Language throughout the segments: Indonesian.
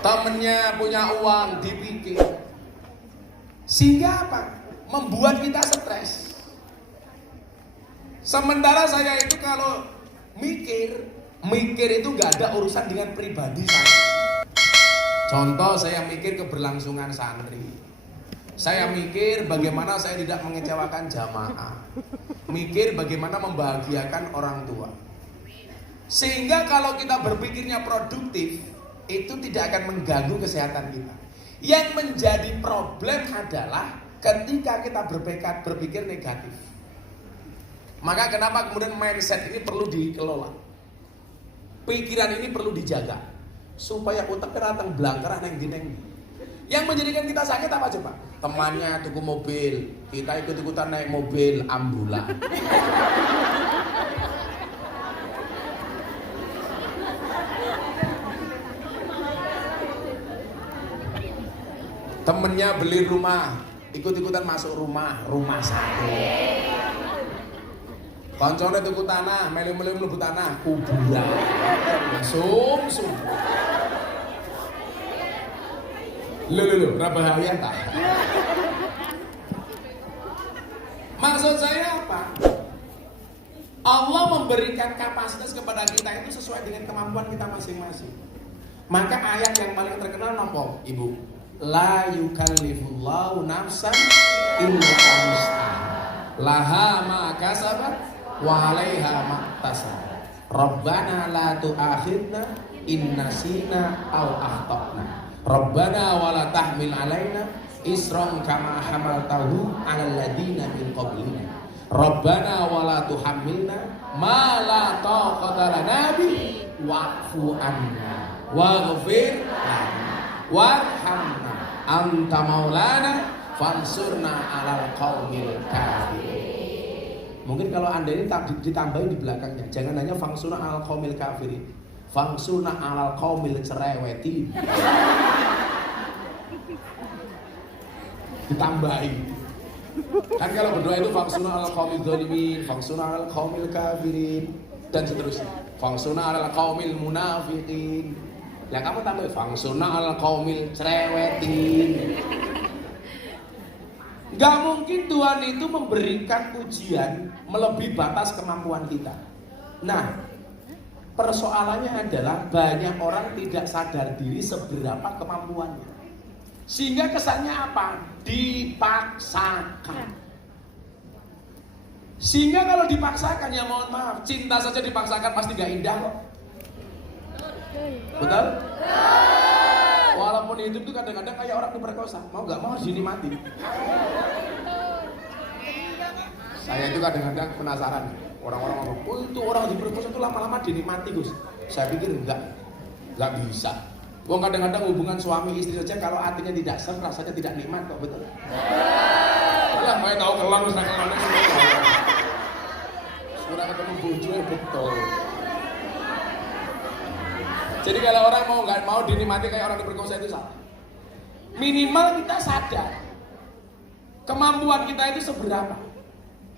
temennya punya uang dipikir. Sehingga apa? Membuat kita stres. Sementara saya itu kalau mikir itu gak ada urusan dengan pribadi saya. Contoh, saya mikir keberlangsungan santri. Saya mikir bagaimana saya tidak mengecewakan jamaah. Mikir bagaimana membahagiakan orang tua. Sehingga kalau kita berpikirnya produktif, itu tidak akan mengganggu kesehatan kita. Yang menjadi problem adalah ketika kita berpikir negatif. Maka kenapa kemudian mindset ini perlu dikelola. Pikiran ini perlu dijaga supaya uteknya ratang belangkerah neng dineng. Yang menjadikan kita sakit apa coba? Temannya tuku mobil, kita ikut-ikutan naik mobil ambulan. Temennya beli rumah, ikut-ikutan masuk rumah sakit. Koncone tuku tanah, melu-melu mlebu tanah, kuburan. Sum. Lho, ora bahaya ta? Maksud saya apa? Allah memberikan kapasitas kepada kita itu sesuai dengan kemampuan kita masing-masing. Maka ayat yang paling terkenal nopo, Ibu? La yukallifullahu nafsan illa wus'aha. Laha ma kasabat wa 'alaiha ma iktasabat. Rabbana la tu'akhidna in nasina aw akhtana. Rabbana wa la tahmil 'alaina isran kama hamaltahu 'alal ladina min qablina. Rabbana wa la tuhammilna ma la taqata lana bi wa'fu 'anna waghfir lana warhamna anta maulana fansurna 'alal qaumil kafirin. Mungkin kalau Anda ini ditambahin di belakangnya, jangan hanya fansurna 'alal qaumil kafirin, fansurna 'alal qaumil cereweti. Ditambahin. Kan kalau berdoa itu fangsuna 'alal qaumil dzalimin, fangsuna 'alal qaumil kafirin dan seterusnya. Fangsuna 'alal qaumil munafiqin. Yang kamu tambah fangsuna 'alal qaumil cerewetin. Gak mungkin Tuhan itu memberikan ujian melebihi batas kemampuan kita. Nah, persoalannya adalah banyak orang tidak sadar diri seberapa kemampuannya. Sehingga kesannya apa? Dipaksakan. Sehingga kalau dipaksakan, ya mohon maaf, cinta saja dipaksakan pasti gak indah kok. Betul? Walaupun hidup itu kadang-kadang kayak orang diperkosa, mau gak mau harus dinikmati. Saya itu kadang-kadang penasaran, orang-orang ngomong, oh itu orang diperkosa itu lama-lama dinikmati Gus. Saya pikir enggak bisa. Wong kadang-kadang hubungan suami istri saja kalau hatinya tidak serem rasanya tidak nikmat kok, betul? Lah mau tahu kelan wis kelan. Sudah ketemu bojo betul. Jadi kalau orang nggak mau dinikmati kayak orang diperkosa itu salah. Minimal kita sadar kemampuan kita itu seberapa.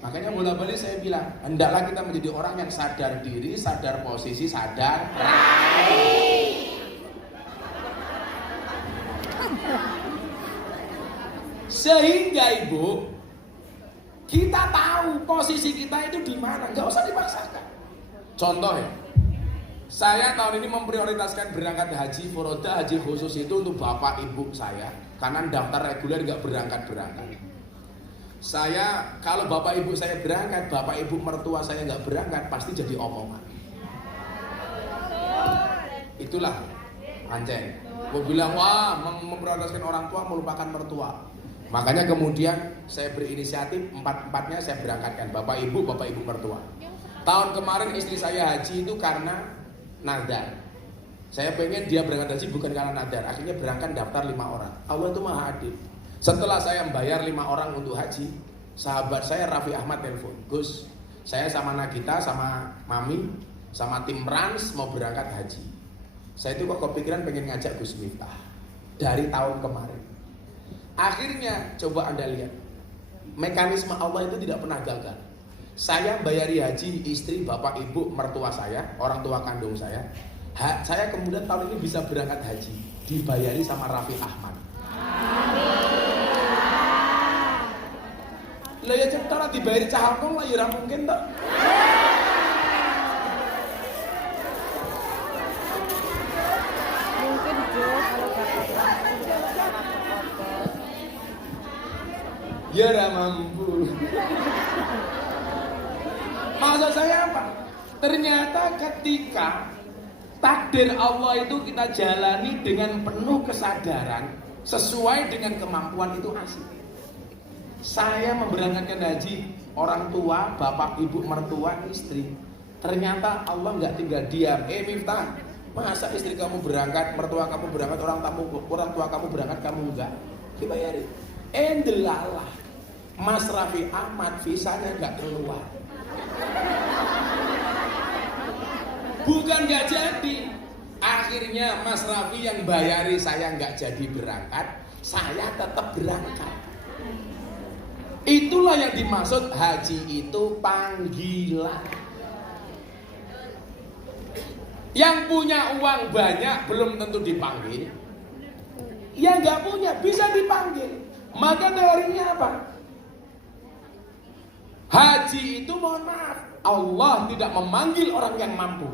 Makanya bola-balik saya bilang, hendaklah kita menjadi orang yang sadar diri, sadar posisi, sadar rai. Sehingga Ibu, kita tahu posisi kita itu di mana, nggak usah dipaksakan. Contoh ya, saya tahun ini memprioritaskan berangkat haji foroda, haji khusus itu untuk bapak ibu saya, karena daftar reguler nggak berangkat. Saya kalau bapak ibu saya berangkat, bapak ibu mertua saya nggak berangkat, pasti jadi omongan. Itulah Ancen. Gue bilang wah memprioritaskan orang tua melupakan mertua. Makanya kemudian saya berinisiatif empat-empatnya saya berangkatkan, bapak ibu mertua. Tahun kemarin istri saya haji itu karena nadar. Saya pengen dia berangkat haji bukan karena nadar. Akhirnya berangkat daftar 5 orang. Allah itu maha adil. Setelah saya membayar 5 orang untuk haji, sahabat saya Raffi Ahmad telepon, Gus, saya sama Nagita, sama Mami, sama tim Rans mau berangkat haji. Saya itu kok kepikiran pengen ngajak Gus Miftah dari tahun kemarin. Akhirnya coba Anda lihat, mekanisme Allah itu tidak pernah gagal. Saya bayari haji istri, bapak, ibu, mertua saya, orang tua kandung saya. Saya kemudian tahun ini bisa berangkat haji. dibayari sama Raffi Ahmad. Lah ya cara dibayari Cah Agong lah ya ora mungkin tok. Mungkin Jo kalau dapat langsung sama foto. Ya ora mampu. Maksud saya apa? Ternyata ketika takdir Allah itu kita jalani dengan penuh kesadaran sesuai dengan kemampuan itu asik. Saya memberangkatkan haji, orang tua, bapak, ibu, mertua, istri. Ternyata Allah nggak tinggal diam. Miftah, masa istri kamu berangkat, mertua kamu berangkat, orang tua kamu berangkat, kamu enggak? Dibayarin. Delalah, Mas Raffi Ahmad visanya nggak keluar. Bukan nggak jadi. Akhirnya Mas Raffi yang bayari saya nggak jadi berangkat, saya tetap berangkat. Itulah yang dimaksud haji itu panggilan. Yang punya uang banyak belum tentu dipanggil. Yang nggak punya bisa dipanggil. Maka teorinya apa? Haji itu mohon maaf, Allah tidak memanggil orang yang mampu,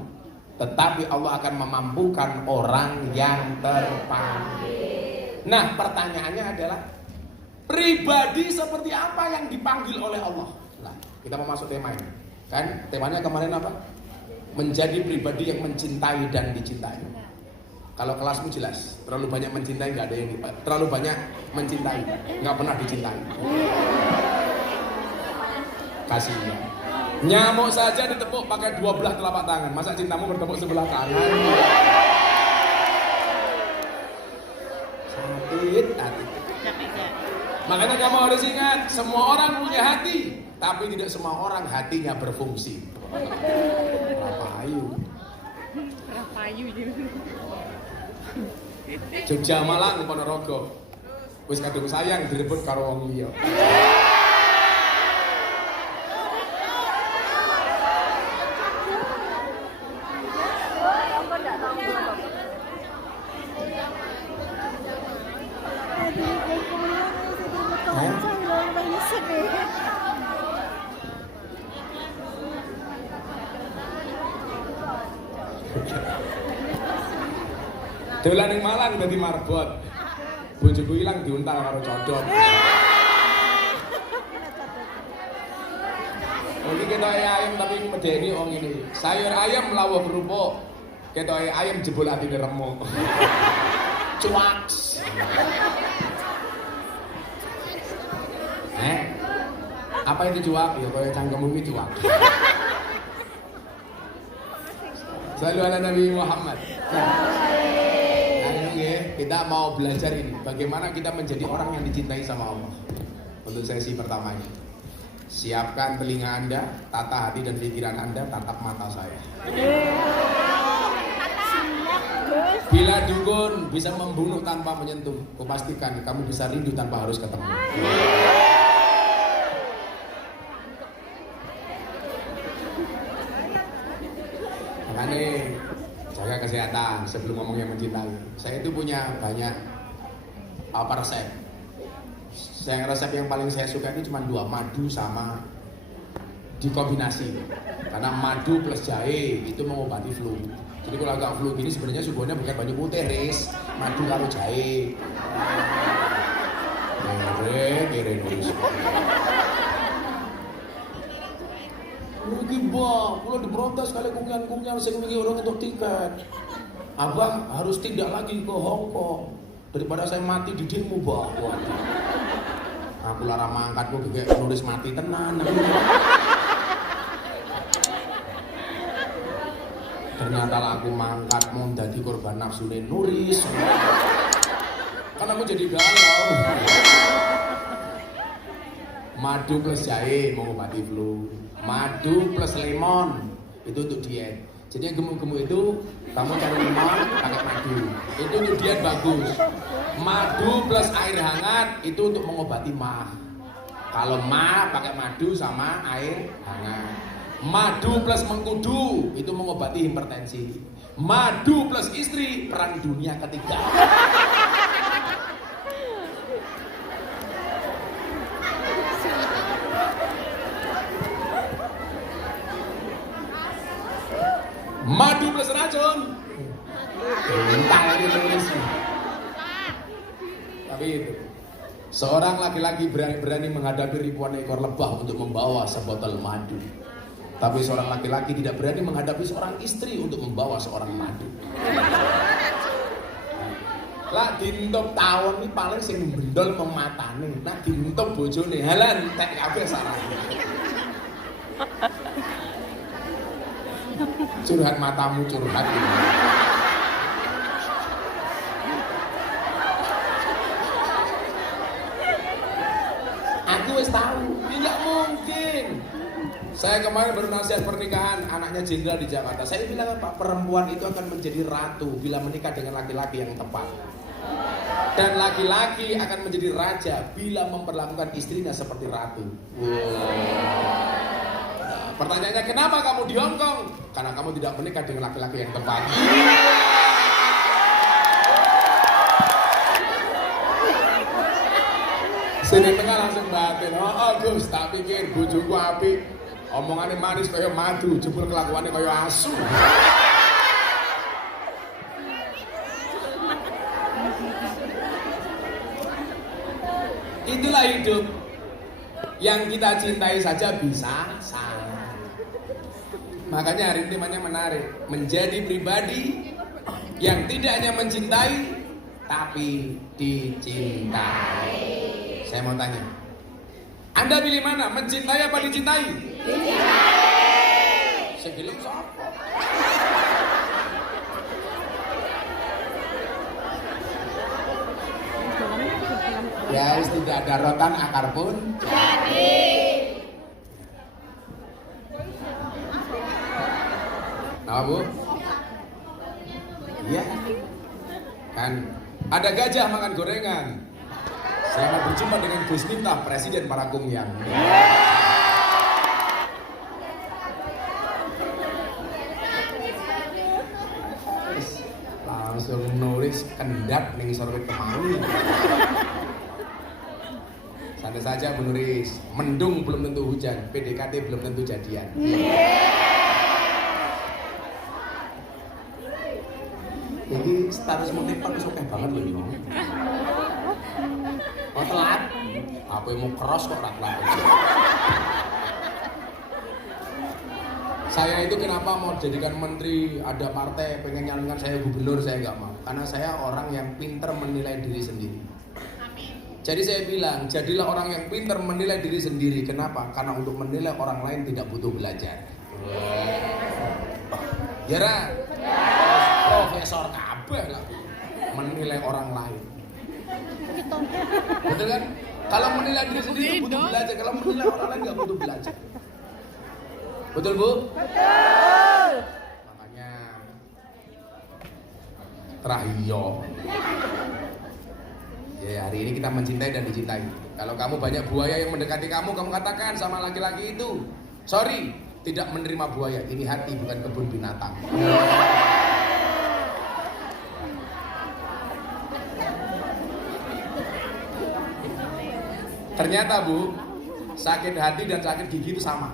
tetapi Allah akan memampukan orang yang terpanggil. Nah, pertanyaannya adalah pribadi seperti apa yang dipanggil oleh Allah? Nah, kita mau masuk tema ini. Kan temanya kemarin apa? Menjadi pribadi yang mencintai dan dicintai. Kalau kelasmu jelas, terlalu banyak mencintai nggak ada yang terlalu banyak mencintai, nggak pernah dicintai. Kasihan. Nyamuk saja ditepuk pakai 12 telapak tangan. Masa cintamu bertepuk sebelah tangan? Sakit hati. Makanya kamu harus ingat, semua orang punya hati, tapi tidak semua orang hatinya berfungsi. Rapayu. Jogja Malang Ponorogo. Wis kadung sayang direbut karo wong liya. Dolan ning Malang dadi marbot. Bojoku ilang diuntal karo codot. Iki ketoke ayam tapi medeni wong ini. Sayur ayam lawuh kerupuk. Ketoke ayam jebol atine remuk. Cuaks. Apa itu cuak? Ya kaya cangkemmu iki cuak. Sallu ala Nabi Muhammad. Kita mau belajar ini, bagaimana kita menjadi orang yang dicintai sama Allah. Untuk sesi pertamanya, siapkan telinga Anda, tata hati dan pikiran Anda, tatap mata saya. Bila dukun bisa membunuh tanpa menyentuh, kupastikan kamu bisa rindu tanpa harus ketemu. Makanya jaga kesehatan sebelum ngomong yang mencintai. Saya itu punya banyak resep. Resep yang paling saya suka itu cuma 2, madu sama dikombinasi. Karena madu plus jahe itu mengobati flu. Jadi kalau agak flu gini sebenarnya suguhannya bukan banyu putih, Riz. Madu karo jahe. Kere nulis. Rugi bang, kalau diprotes kali kungkian sing wingi orang untuk tiket. Abang harus tidak lagi ke Hong Kong daripada saya mati di demo bang. Aku lara mangkat kok gek nulis mati tenan. Ternyata aku mangkat mau jadi korban nafsune nulis. Kan aku jadi galau. Madu plus jahe mengobati flu. Madu plus lemon itu untuk diet. Jadi yang gemuk-gemuk itu kamu cari lemon pakai madu. Itu untuk diet bagus. Madu plus air hangat itu untuk mengobati mah. Kalau mah pakai madu sama air hangat. Madu plus mengkudu itu mengobati hipertensi. Madu plus istri, perang dunia ketiga. Madu plus racun. Tapi itu, seorang laki-laki berani menghadapi ribuan ekor lebah untuk membawa sebotol madu. Tapi seorang laki-laki tidak berani menghadapi seorang istri untuk membawa seorang madu. Lah dintok tawon ini paling sing bendol mematane. Nah dintok bojone halan tek kabeh sarane. Curhat matamu curhat. Aku wis tahu, tidak mungkin. Saya kemarin bernasihat pernikahan anaknya jenderal di Jakarta. Saya bilang Pak, perempuan itu akan menjadi ratu bila menikah dengan laki-laki yang tepat. Dan laki-laki akan menjadi raja bila memperlakukan istrinya seperti ratu. Nah, pertanyaannya, kenapa kamu di Hong Kong? Karena kamu tidak menikah dengan laki-laki yang tepat. Sini tengah langsung batin. Oh Gus, tak pikir bojoku apik. Omongannya manis kayak madu, jebul kelakuannya kayak asu. Itulah hidup. Yang kita cintai saja bisa salah. Makanya hari ini temanya menarik. Menjadi pribadi yang tidak hanya mencintai, tapi dicintai. Saya mau tanya, Anda pilih mana? Mencintai apa dicintai? Dicintai. Saya bilang siapa? Ya, tidak ada rotan akar pun jadi. Nah, Bu? Iya. Kan ada gajah makan gorengan. Saya mau berjumpa dengan Gus Miftah, Presiden para Kumyang. Langsung nulis kendat ning sore kemari. Santai saja menulis, mendung belum tentu hujan, PDKT belum tentu jadian. Ini status motifan suka banget loh ini. Oh telat? Apa yang mau keros kok telat? Saya itu kenapa mau jadikan menteri, ada partai pengen nyalonkan saya gubernur, saya nggak mau. Karena saya orang yang pinter menilai diri sendiri. Jadi saya bilang, jadilah orang yang pinter menilai diri sendiri. Kenapa? Karena untuk menilai orang lain tidak butuh belajar. Ya Ra? Profesor kabeh lah menilai orang lain. Betul kan? Kalau menilai diri sendiri butuh belajar, kalau menilai orang lain nggak butuh belajar. Betul Bu? Betul. Makanya terakhir. Ya hari ini kita mencintai dan dicintai. Kalau kamu banyak buaya yang mendekati kamu katakan sama laki-laki itu, sorry, tidak menerima buaya. Ini hati bukan kebun binatang. Ternyata Bu, sakit hati dan sakit gigi itu sama.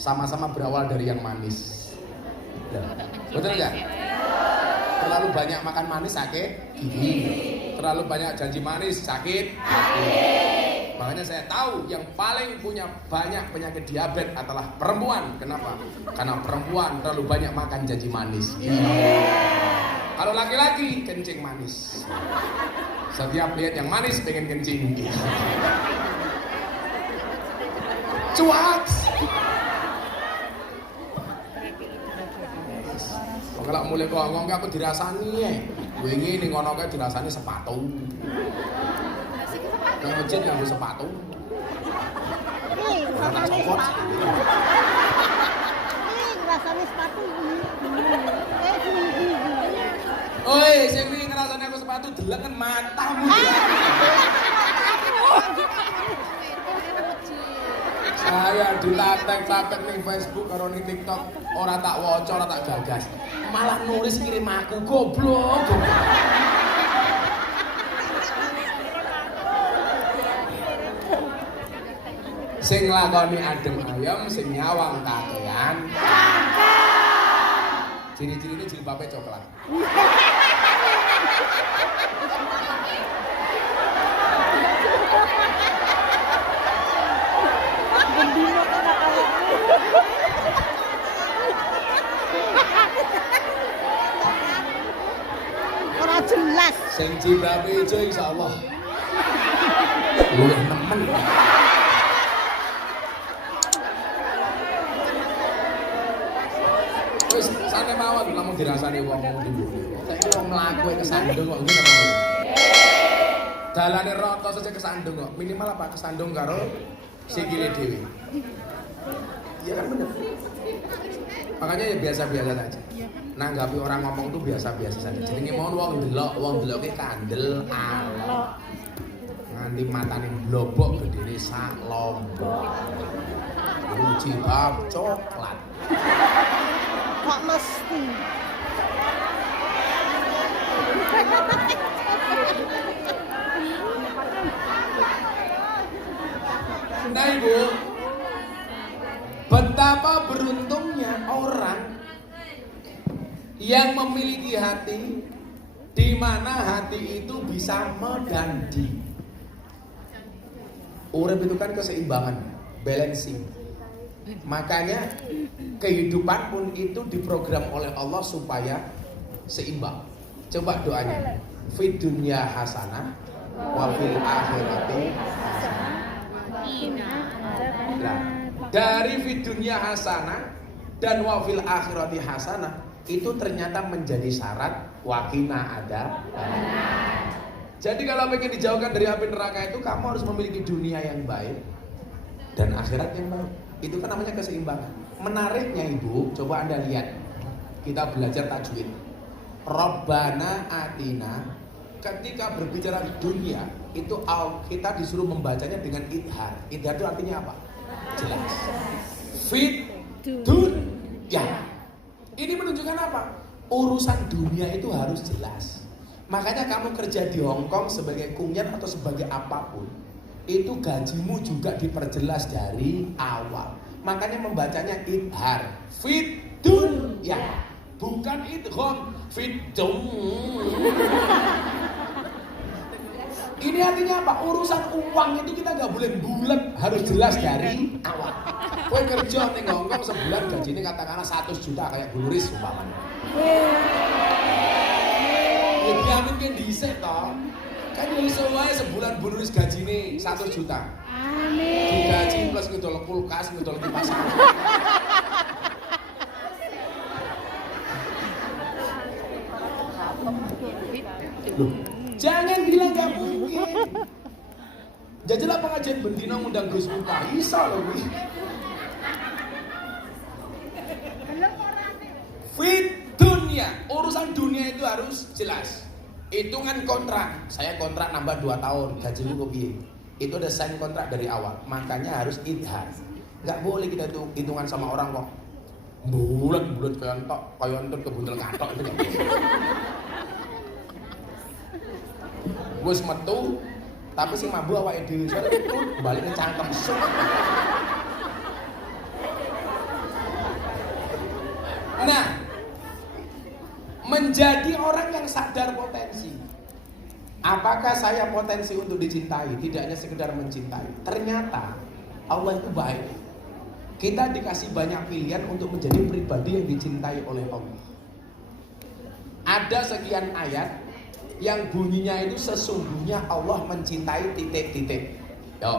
Sama-sama berawal dari yang manis. Betul nggak? Terlalu banyak makan manis sakit gigi. Terlalu banyak janji manis sakit hati. Makanya saya tahu yang paling punya banyak penyakit diabetes adalah perempuan. Kenapa? Karena perempuan terlalu banyak makan janji manis. Kalau laki-laki kencing manis. Setiap lihat yang manis pengen kencing. Cuak. Kalau mulai ngomong aku dirasani ya. Wingi ning ngono kae dirasani sepatu. Nang masjid nganggo sepatu. Ora copot. Ngrasani sepatu. Oi, sing wingi ngrasani aku sepatu delengen matamu. Ayo ditatek-tatek ning Facebook karo ning TikTok, ora tak waca, ora tak gagas. Malah nulis kirim aku, goblok. Sing lakoni adem ayem, sing nyawang kakean. Ciri-cirine jilbabe coklat. Bendino kena awakmu. Ora jelas. Sing jilbabe ijo insyaallah. Luwih nemen. Wis sane mawon lamun dirasani wong dulu. Saiki wong mlaku kesandung kok ngene apa? Dalane rata saja kesandung kok. Minimal apa kesandung karo sikile dhewe. Iya kan bener. Makanya ya biasa-biasa saja. Nanggapi orang ngomong tuh biasa-biasa saja. Jenenge mon wong deloke kandel alok. Nganti matane blobok gedene sak lombok. Uji bab coklat. Kok mesti? Nah ibu, betapa beruntungnya orang yang memiliki hati di mana hati itu bisa mengganti. Urip itu kan keseimbangan, balancing. Makanya kehidupan pun itu diprogram oleh Allah supaya seimbang. Coba doanya. Fid dunya hasanah wa fil akhirati hasanah. Nah, dari fid dunya hasanah dan wa fil akhirati hasanah itu ternyata menjadi syarat wakina ada. Jadi kalau ingin dijauhkan dari api neraka itu kamu harus memiliki dunia yang baik dan akhirat yang baik. Itu kan namanya keseimbangan. Menariknya ibu, coba anda lihat. Kita belajar tajwid. Rabbana atina. Ketika berbicara dunia, itu kita disuruh membacanya dengan idhar. Idhar itu artinya apa? Jelas. Fit dunya. Ini menunjukkan apa? Urusan dunia itu harus jelas. Makanya kamu kerja di Hong Kong sebagai kunyan atau sebagai apapun, itu gajimu juga diperjelas dari awal. Makanya membacanya idhar. Fit dunya. Bukan idgham. Fit dunya. Ini artinya apa? Urusan uang itu kita nggak boleh bulat, harus jelas dari awal. Kowe kerja ning Hong Kong sebulan gajinya katakanlah 100 juta kayak Bu Nuris umpamanya. Ya diamin kan dhisik toh. Kan yo iso wae sebulan Bu Nuris gajine 100 juta. Amin. Digaji plus ngidol kulkas, ngidol kipas. Loh, jangan bilang gak mungkin. Jajalah pengajian bendina ngundang Gus Miftah, iso loh kuwi. Fit dunia, urusan dunia itu harus jelas. Hitungan kontrak, saya kontrak nambah 2 tahun, gajimu kok piye? Itu ada sign kontrak dari awal, makanya harus idhar. Gak boleh kita itu hitungan sama orang kok bulat kayak entok kebuntel katok itu gak boleh. Gus metu, tapi sing mambu awake dhewe itu balik ke cangkem suk. Nah, menjadi orang yang sadar potensi. Apakah saya potensi untuk dicintai? Tidak hanya sekedar mencintai. Ternyata Allah itu baik. Kita dikasih banyak pilihan untuk menjadi pribadi yang dicintai oleh Allah. Ada sekian ayat yang bunyinya itu sesungguhnya Allah mencintai titik-titik. Yo,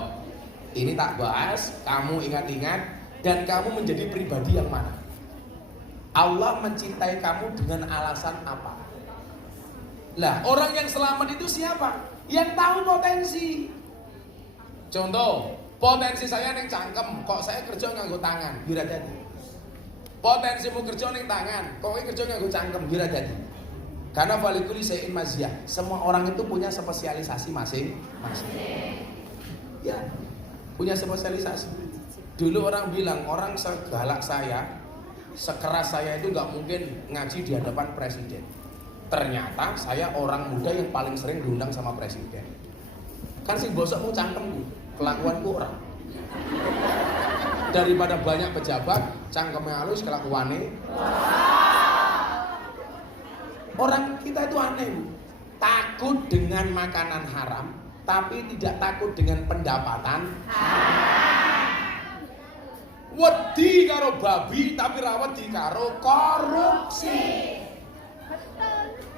ini tak bahas, kamu ingat-ingat dan kamu menjadi pribadi yang mana? Allah mencintai kamu dengan alasan apa? Lah, orang yang selamat itu siapa? Yang tahu potensi. Contoh, potensi saya ning cangkem, kok saya kerja nganggo tangan, kira jadi. Potensimu kerja ning tangan, kok kerja nganggo cangkem, kira jadi. Karena walikuli sayin maziyah, semua orang itu punya spesialisasi masing-masing. Ya, punya spesialisasi. Dulu orang bilang, orang segalak saya, sekeras saya itu nggak mungkin ngaji di hadapan presiden. Ternyata saya orang muda yang paling sering diundang sama presiden. Kan sing bosokmu cangkemku, kelakuanku orang. Daripada banyak pejabat, cangkemnya halus, kelakuannya. Orang kita itu aneh, Bu. Takut dengan makanan haram, tapi tidak takut dengan pendapatan wedi karo babi, tapi rawat di karo korupsi.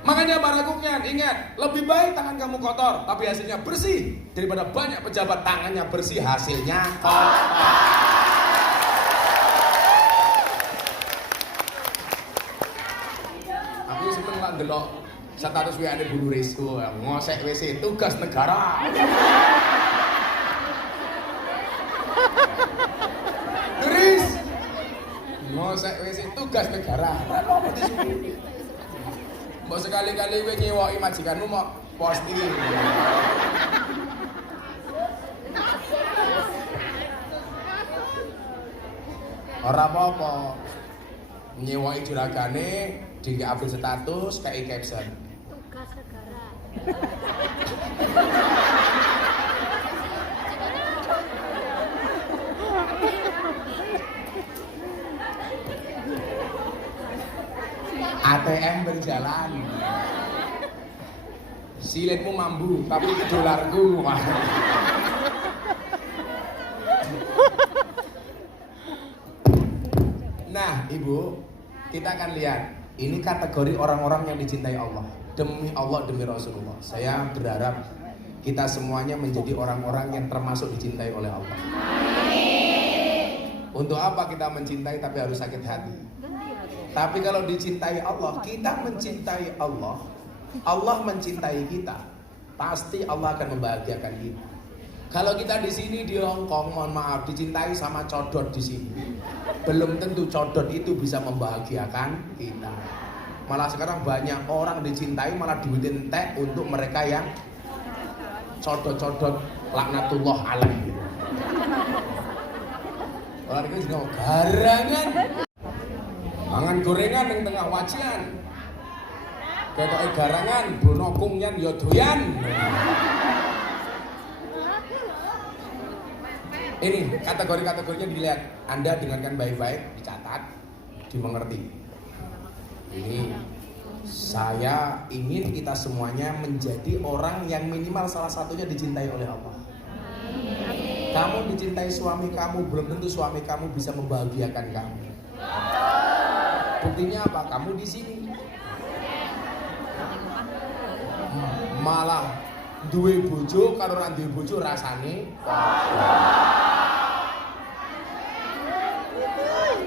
Makanya para kuknyan, ingat, lebih baik tangan kamu kotor tapi hasilnya bersih daripada banyak pejabat tangannya bersih hasilnya kotor. Aku seneng lah ndelok status WA-ne Bu Risco, ngosek WC tugas negara. Nuris, ngosek WC tugas negara. Apa disuruh? Mbok sekali-kali kowe nyewoki majikanmu mau posting. Ora apa-apa. Nyewoki juragane dingke update status kayak caption. Tugas negara. ATM berjalan. Silitmu mambu, tapi itu dolarku. Nah, Ibu, kita akan lihat. Ini kategori orang-orang yang dicintai Allah. Demi Allah, demi Rasulullah. Saya berharap kita semuanya menjadi orang-orang yang termasuk dicintai oleh Allah. Untuk apa kita mencintai tapi harus sakit hati? Tapi kalau dicintai Allah, kita mencintai Allah, Allah mencintai kita, pasti Allah akan membahagiakan kita. Kalau kita di sini di Hong Kong, mohon maaf, dicintai sama codot di sini, belum tentu codot itu bisa membahagiakan kita. Malah sekarang banyak orang dicintai malah duitin teh untuk mereka yang codot-codot laknatullah alaih. Orang itu juga garangan. Mangan gorengan yang tengah wajian. Ketoke garangan, bonokung yan ya doyan. Ini kategori-kategorinya dilihat. Anda dengarkan baik-baik, dicatat, dimengerti. Ini saya ingin kita semuanya menjadi orang yang minimal salah satunya dicintai oleh Allah. Kamu dicintai suami kamu, belum tentu suami kamu bisa membahagiakan kamu. Buktinya apa? Kamu di sini malah duwe bojo karo ora duwe bojo rasane.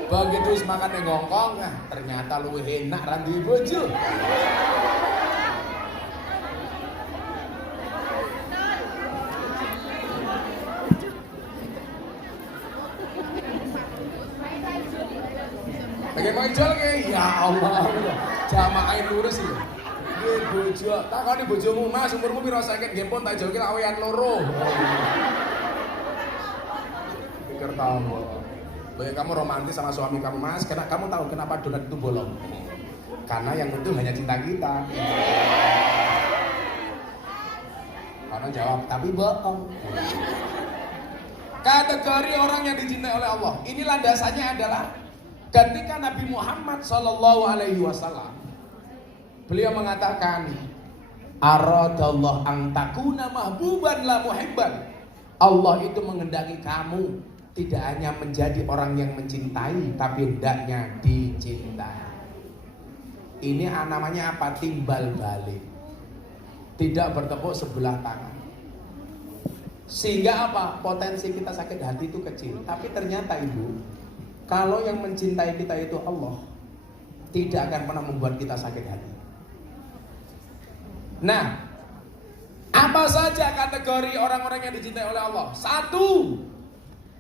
Begitu wis makan ning Hongkong, ternyata luwih enak ra duwe bojo. Bagaimana jual ke? Ya Allah, jamaah lurus ya. Nggih bojo, takoni bojomu, Mas, umurmu piro sakit? Nggih pun tak jolke awean loro. Pikir tahu. Bagi kamu romantis sama suami kamu, Mas, karena kamu tahu kenapa donat itu bolong. Karena yang itu hanya cinta kita. Karena jawab, tapi bohong. Kategori orang yang dicintai oleh Allah. Ini landasannya adalah ketika Nabi Muhammad SAW beliau mengatakan, aradallah ang takuna mahbuban la muhibban. Allah itu menghendaki kamu tidak hanya menjadi orang yang mencintai, tapi hendaknya dicintai. Ini namanya apa? Timbal balik. Tidak bertepuk sebelah tangan. Sehingga apa? Potensi kita sakit hati itu kecil. Tapi ternyata Ibu, kalau yang mencintai kita itu Allah, tidak akan pernah membuat kita sakit hati. Nah, apa saja kategori orang-orang yang dicintai oleh Allah? Satu,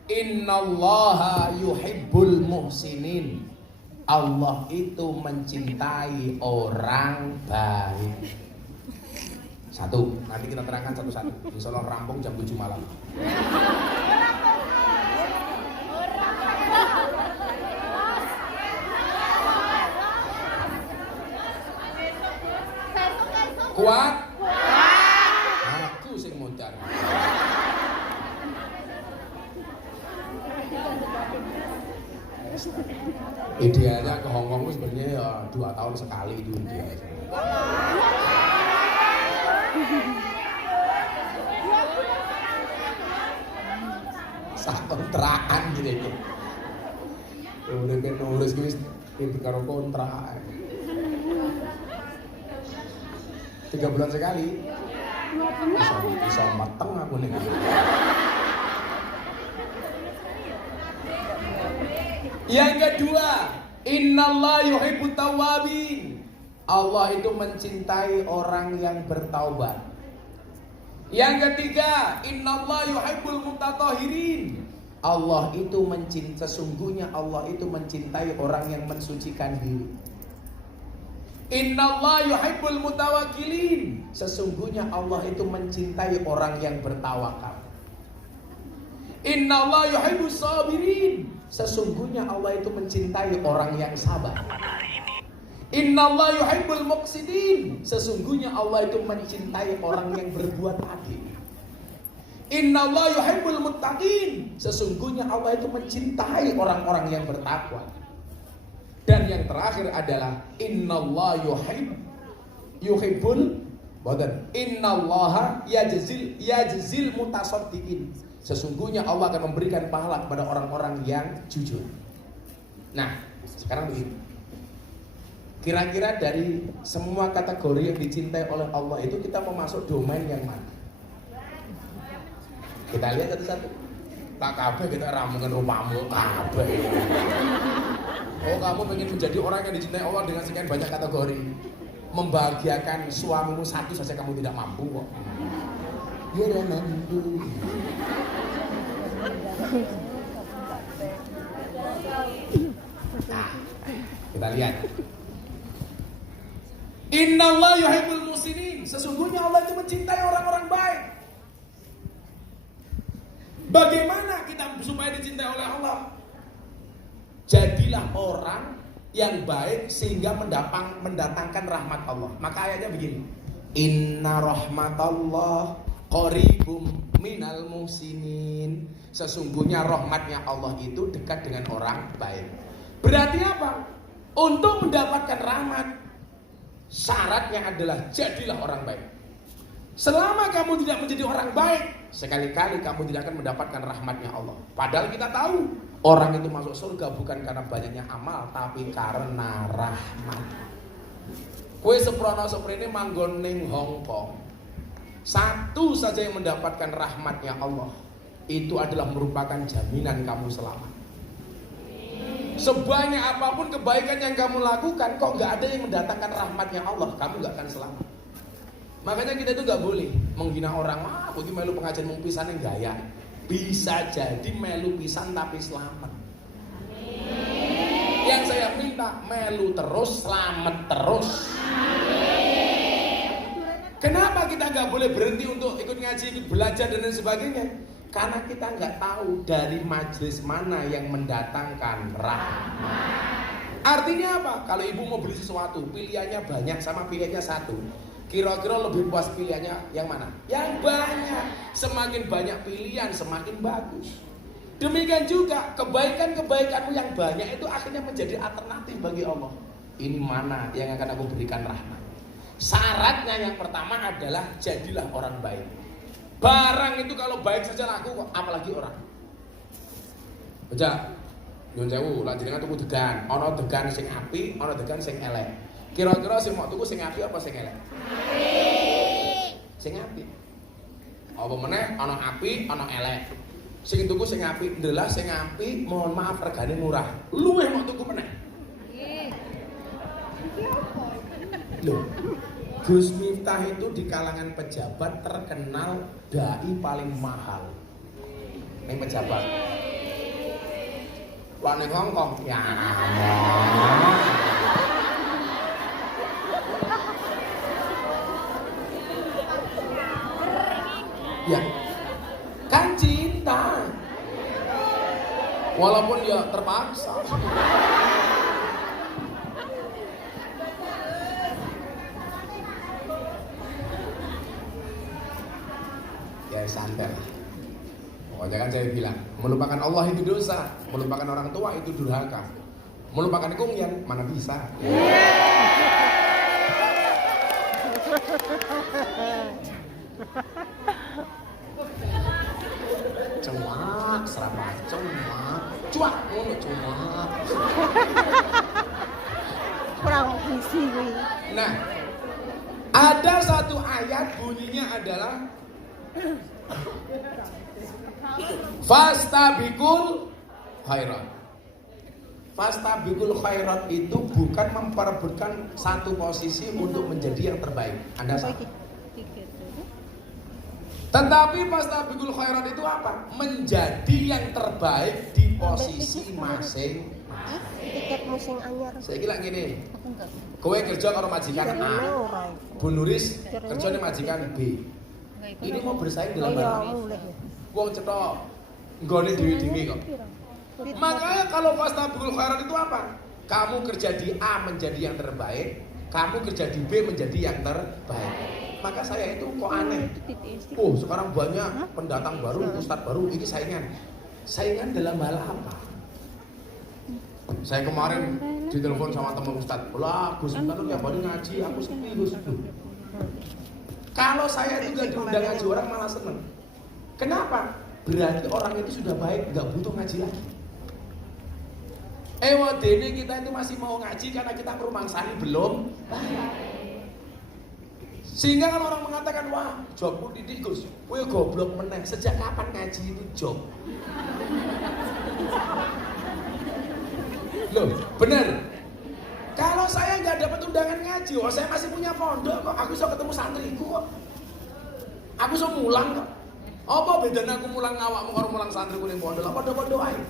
innallaha yuhibbul muhsinin. Allah itu mencintai orang baik. Satu, nanti kita terangkan satu-satu. Insya Allah rampung jam 7 malam. Kuat? Aku sing modar. Idealnya ke Hong Kong sebenarnya ya 2 tahun sekali di India. Sak kontrakan gitu. Udah kan nulis wis itu karo kontrak. 3 bulan sekali. Bisa mateng aku nih. Yang kedua, innallaha yuhibbut tawwabin. Allah itu mencintai orang yang bertaubat. Yang ketiga, innallaha yuhibbul mutatahhirin. Allah itu sesungguhnya Allah itu mencintai orang yang mensucikan diri. Innallaha yuhibbul mutawakkilin. Sesungguhnya Allah itu mencintai orang yang bertawakal. Innallaha yuhibbus sabirin. Sesungguhnya Allah itu mencintai orang yang sabar. Innallaha yuhibbul muqsitin. Sesungguhnya Allah itu mencintai orang yang berbuat adil. Innallaha yuhibbul muttaqin. Sesungguhnya Allah itu mencintai orang-orang yang bertakwa. Dan yang terakhir adalah innallaha yuhibbul innallaha yajzil mutasaddiqin. Sesungguhnya Allah akan memberikan pahala kepada orang-orang yang jujur. Nah, sekarang begini. Kira-kira dari semua kategori yang dicintai oleh Allah itu kita mau masuk domain yang mana? Kita lihat satu-satu. Tak kabeh kita ramungan rupamu kabeh. Oh, kamu pengen menjadi orang yang dicintai Allah dengan sekian banyak kategori. Membahagiakan suamimu satu saja kamu tidak mampu kok. Ya udah mampu. Nah, kita lihat. Innallaha yuhibbul muhsinin. Sesungguhnya Allah itu mencintai orang-orang baik. Bagaimana kita supaya dicintai oleh Allah? Jadilah orang yang baik sehingga mendatangkan rahmat Allah. Maka ayatnya begini. Inna rahmatallah qaribum minal muhsinin. Sesungguhnya rahmatnya Allah itu dekat dengan orang baik. Berarti apa? Untuk mendapatkan rahmat, syaratnya adalah jadilah orang baik. Selama kamu tidak menjadi orang baik, sekali-kali kamu tidak akan mendapatkan rahmatnya Allah. Padahal kita tahu orang itu masuk surga bukan karena banyaknya amal, tapi karena rahmat. Kue seprono-seprene manggon ning Hong Kong, satu saja yang mendapatkan rahmatnya Allah, itu adalah merupakan jaminan kamu selamat. Sebanyak apapun kebaikan yang kamu lakukan, kok gak ada yang mendatangkan rahmatnya Allah, kamu gak akan selamat. Makanya kita itu gak boleh menghina orang. Aku ini melu pengajian mung pisan yang gaya. Bisa jadi melu pisan tapi selamat. Amin. Yang saya minta melu terus, selamat terus. Amin. Kenapa kita gak boleh berhenti untuk ikut ngaji, ikut belajar dan lain sebagainya? Karena kita gak tahu dari majelis mana yang mendatangkan rahmat. Artinya apa? Kalau ibu mau beli sesuatu, pilihannya banyak sama pilihannya satu. Kira-kira lebih puas pilihannya yang mana? Yang banyak. Semakin banyak pilihan semakin bagus. Demikian juga kebaikan-kebaikanmu yang banyak itu akhirnya menjadi alternatif bagi Allah. Ini mana yang akan aku berikan rahmat? Syaratnya yang pertama adalah jadilah orang baik. Barang itu kalau baik saja laku kok, apalagi orang. Baca nyun sewu, lak jenengan tuku degan, ana degan sing apik, ana degan sing elek. Kira-kira sing mau tuku sing apik apa sing elek? Apik. Sing apik. Apa meneh ana apik, ana elek. Sing tuku sing apik, ndelah sing apik, mohon maaf regane murah. Luwih mau tuku meneh. Loh, Gus Miftah itu di kalangan pejabat terkenal dai paling mahal. Ning pejabat. Wah ning Hongkong ya. Ya, kan cinta. Walaupun ya terpaksa. Ya santai lah. Pokoknya kan saya bilang, melupakan Allah itu dosa, melupakan orang tua itu durhaka, melupakan kungyan mana bisa. Cuak, serapa, cuak, ngono cuak. Kurang visi nih. Nah, ada satu ayat bunyinya adalah Fastabikul khairat. Fastabikul khairat itu bukan memperebutkan satu posisi untuk menjadi yang terbaik. Anda salah. Tetapi fastabikul khairat itu apa? Menjadi yang terbaik di posisi masing. Tiket musim anyar. Saya kira gini. Kowe kerja karo majikan A. Bu Nuris kerja di majikan B. Ini mau bersaing dalam barang. Wong cetok nggone dhewe-dhewe kok. Makanya kalau fastabikul khairat itu apa? Kamu kerja di A menjadi yang terbaik, kamu kerja di B menjadi yang terbaik. Maka saya itu kok aneh. Oh, sekarang banyak pendatang baru, ustadz baru, ini saingan. Saingan dalam hal apa? Saya kemarin ditelepon sama teman ustadz. Lah, Gus Ustadz tiap hari ngaji, aku sepi Gus. Kalau saya juga diundang ngaji orang malah seneng. Kenapa? Berarti orang itu sudah baik, nggak butuh ngaji lagi. Wadene kita itu masih mau ngaji karena kita perumangsani belum. Sehingga kalau orang mengatakan, wah jobku didik Gus, kowe goblok meneh. Sejak kapan ngaji itu job? Loh, bener. Kalau saya nggak dapat undangan ngaji, saya masih punya pondok kok. Aku bisa ketemu santriku kok. Aku bisa mulang kok. Apa bedanya aku mulang awakmu karo mulang santriku ning pondok? Padha-padha ae.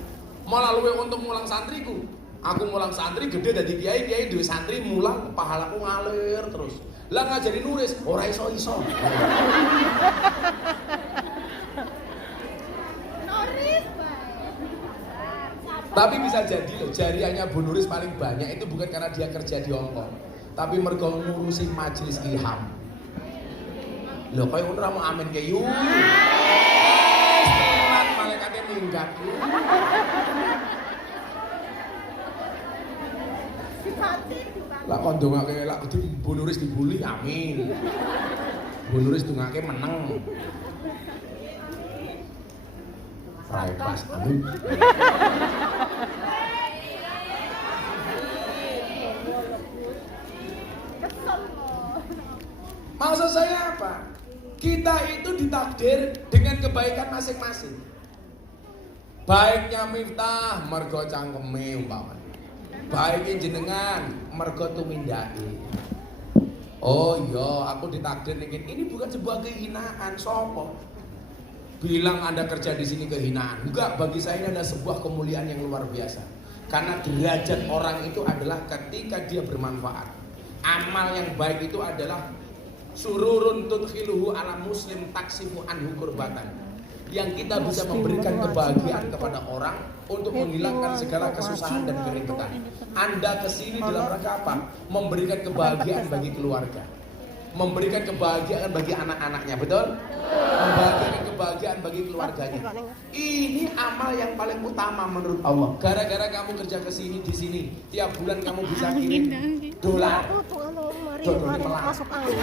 Malah luwe untuk mulang santriku. Aku mulang santri gede dadi kiai duwe santri mulang pahalaku ngalir terus. Lah ngajari nulis ora iso-iso. Tapi bisa jadi loh, jariahnya Bu Nuris paling banyak itu bukan karena dia kerja di Hongkong, tapi mergo ngurusi majelis ilham. Loh, koyo ora mau amin ke yu. Setelan malaikatnya minggat. Lah kon ndongake lak kudu Bu Nuris dibuli amin. Bu Nuris ndongake meneng. Rai pas amin. Maksud saya apa? Kita itu ditakdir dengan kebaikan masing-masing. Baiknya Miftah mergo cangkeme umpamanya. Baiknya jenengan mergo tumindake. Oh iya, aku ditakdir nih. Ini bukan sebuah kehinaan, sopo. Bilang Anda kerja di sini kehinaan. Enggak, bagi saya ini adalah sebuah kemuliaan yang luar biasa. Karena derajat orang itu adalah ketika dia bermanfaat. Amal yang baik itu adalah sururun tudkhiluhu ala muslim taksifu anhu kurbatan. Yang kita bisa memberikan kebahagiaan kepada orang untuk menghilangkan segala kesusahan dan keributan. Anda kesini dalam rangka apa? Memberikan kebahagiaan bagi keluarga, memberikan kebahagiaan bagi anak-anaknya, betul? Membagikan kebahagiaan bagi keluarganya. Ini amal yang paling utama menurut Allah. Gara-gara kamu kerja kesini di sini, tiap bulan kamu bisa kirim dolar. Masuk angin.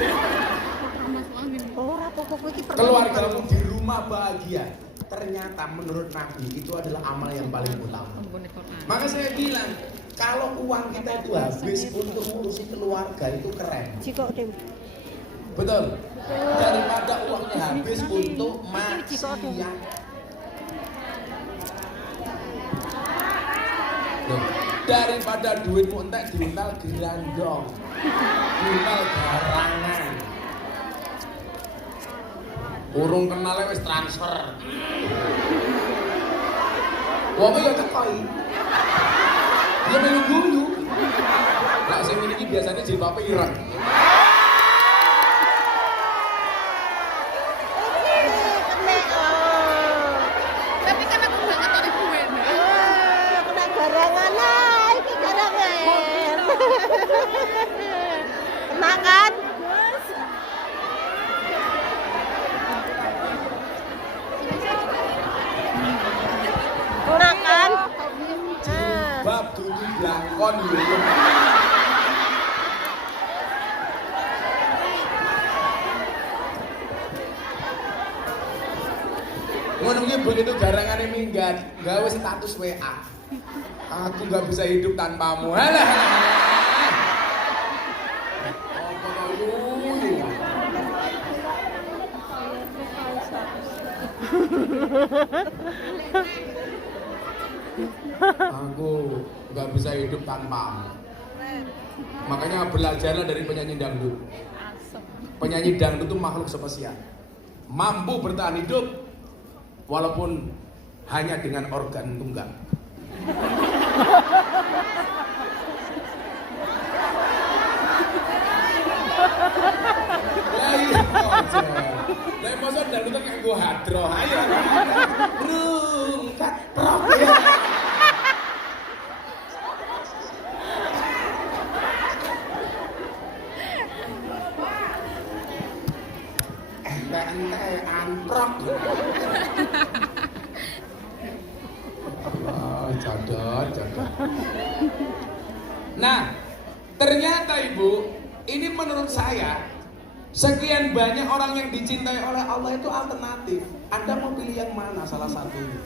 Keluargamu di rumah bahagia. Ternyata menurut Nabi itu adalah amal yang paling utama. Maka saya bilang, kalau uang kita itu habis untuk ngurusi keluarga itu keren. Betul. Daripada uangnya habis untuk maksiat. Daripada duitmu entek diuntal gerandong, diuntal garangan. Urung kenal wis transfer. Wong ya tekoi. Dia melu guyu. Lah sing iki biasanya jilbabe ireng. Makan. dikon gitu. Ngono ki begitu garangane minggat, gawe status WA. Aku nggak bisa hidup tanpamu. Halah. Apa to yuyu? Aku nggak bisa hidup tanpamu. Makanya belajarlah dari penyanyi dangdut. Penyanyi dangdut itu makhluk spesial, mampu bertahan hidup walaupun hanya dengan organ tunggal. Lah iya aja. Lah masa dangdut nganggo hadro. Ayo. Rungkat prok. Ente antrok. Oh, cadot. Nah, ternyata Ibu, ini menurut saya sekian banyak orang yang dicintai oleh Allah itu alternatif. Anda mau pilih yang mana salah satunya?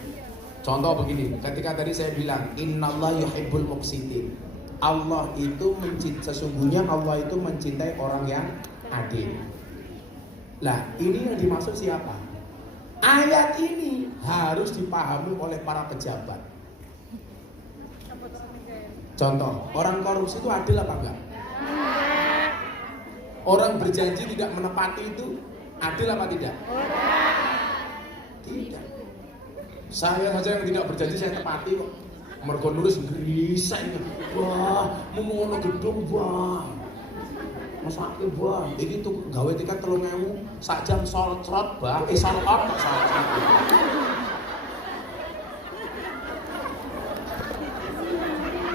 Contoh begini, ketika tadi saya bilang innallaha yuhibbul muqsitin. Allah itu sesungguhnya Allah itu mencintai orang yang adil. Lah, ini yang dimaksud siapa? Ayat ini harus dipahami oleh para pejabat. Contoh, orang korupsi itu adil apa enggak? Orang berjanji tidak menepati itu adil apa tidak? Tidak. Saya saja yang tidak berjanji saya tepati kok. Mergo nulis grisek. Wah, mau gedung wah. Masake wah, iki tuh gawe tiket 3.000 sak jam solot bang, solot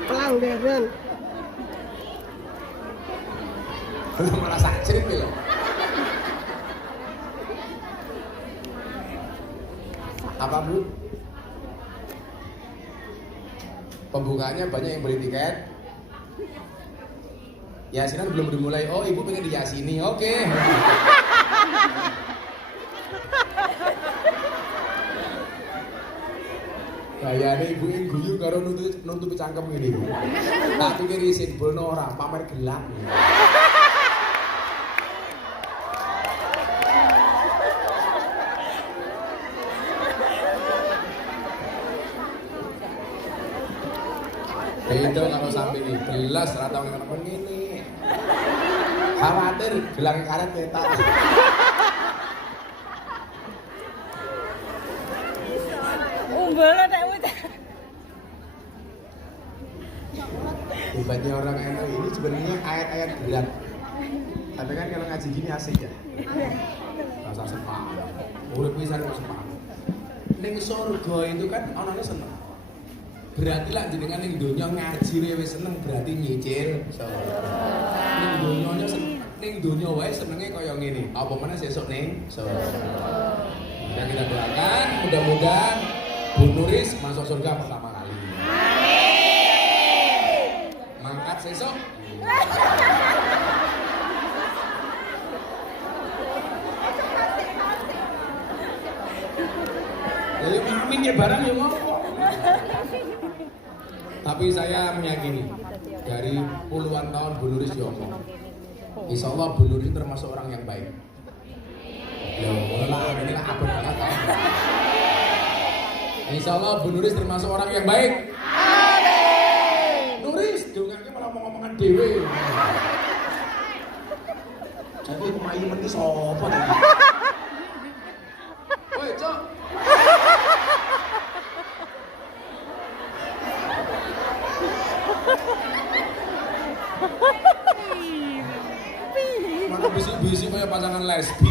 Pelanggaran. belum merasa cerit ya. Apa Bu? Pembukaannya banyak yang beli tiket. Yasinan belum dimulai. Oh, Ibu pengen diyasini. Oke. Kayaknya Ibu yang guyu karo nutupi cangkem ini. Tak pikir isin bono ora pamer gelang. Itu kalau sampai ini belas rata orang ini khawatir gelang karet ketak. Umbala nek wis. Hebatnya orang NU ini sebenarnya ayat-ayat berat. Tapi kan kalau ngaji gini asik ya. Rasa sepak. Urip pisan kok sepak. Ning surga itu kan anane seneng. Berarti lah jenengan ning donya ngaji wis seneng berarti nyicil. Ning donya ning donya wae senenge kaya ngene. Apa meneh sesuk ning surga. Dan kita doakan mudah-mudahan Bu Nuris masuk surga pertama kali. Amin. Mangkat sesuk. Ya amin ya barang ya ngopo. Tapi saya meyakini dari puluhan tahun Bu Nuris diomong, insya Allah Bu Nuris termasuk orang yang baik. Loh, lah ini lah abon banget kan. Insya Allah Bu Nuris termasuk orang yang baik. Amin. Nuris, dongengnya malah ngomong-ngomongan dewe. Jadi kemayu menti sopo tadi. Woi, Cok. Mana bisik-bisik kayak pasangan lesbi.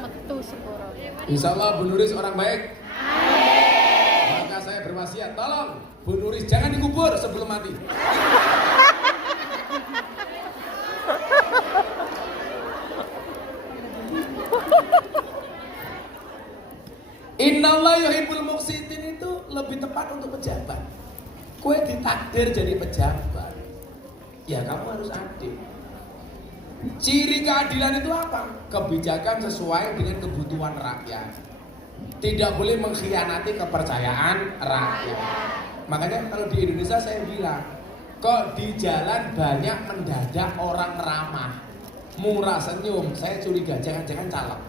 Metu sepuro. Insya Allah Bu Nuris orang baik. Amin. Maka saya berwasiat, tolong Bu Nuris jangan dikubur sebelum mati. takdir jadi pejabat, ya kamu harus adil. Ciri keadilan itu apa? Kebijakan sesuai dengan kebutuhan rakyat. Tidak boleh mengkhianati kepercayaan rakyat. Makanya kalau di Indonesia saya bilang, kok di jalan banyak mendadak orang ramah, murah senyum, saya curiga jangan-jangan caleg.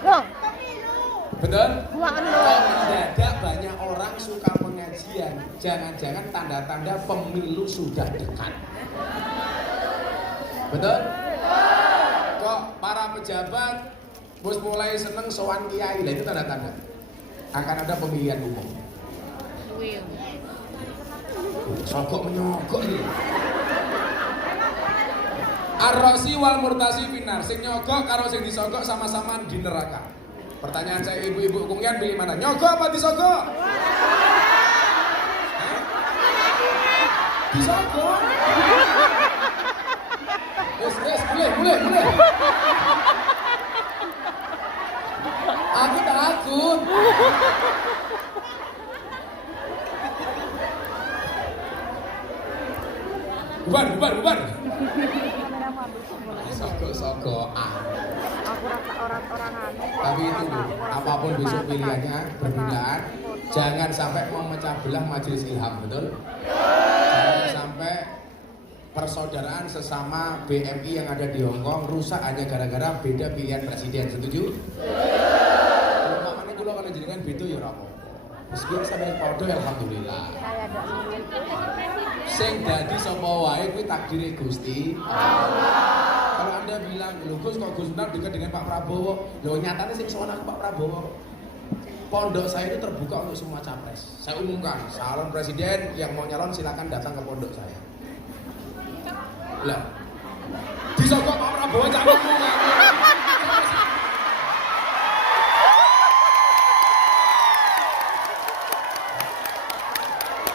Loh, Betul? bukan Kok lo. mendadak banyak orang suka pengajian, jangan-jangan tanda-tanda pemilu sudah dekat. Betul? Kok para pejabat bos mulai seneng sowan kiai, lah itu tanda-tanda akan ada pemilihan umum. Sogok menyogok ini. Ar-Rasi wal murtasi finar, sing nyogok karo sing disogok sama-sama di neraka. Pertanyaan saya, ibu-ibu kungyan pilih mana? Nyogok apa disogok? Hah? Disogok. Wes, boleh. Aku takut. Bubar. Sogok-sogokan. Aku orang anu. Tapi itu apapun besok pilihannya berbedaan, jangan sampai memecah belah majelis ilham, betul? Jangan sampai persaudaraan sesama BMI yang ada di Hongkong rusak hanya gara-gara beda pilihan presiden, setuju? Kalau makanya kalau kalau jenengan beda ya rapo. Meskipun sampai podo alhamdulillah. Saya ada Sing dadi sapa wae kuwi takdire Gusti. Kalau Anda bilang, lho Gus kok Gus Miftah dekat dengan Pak Prabowo, lho nyatanya sing sowan aku Pak Prabowo. Pondok saya itu terbuka untuk semua capres. Saya umumkan, calon presiden yang mau nyalon silakan datang ke pondok saya. Lah, disogok Pak Prabowo jangan ngomong.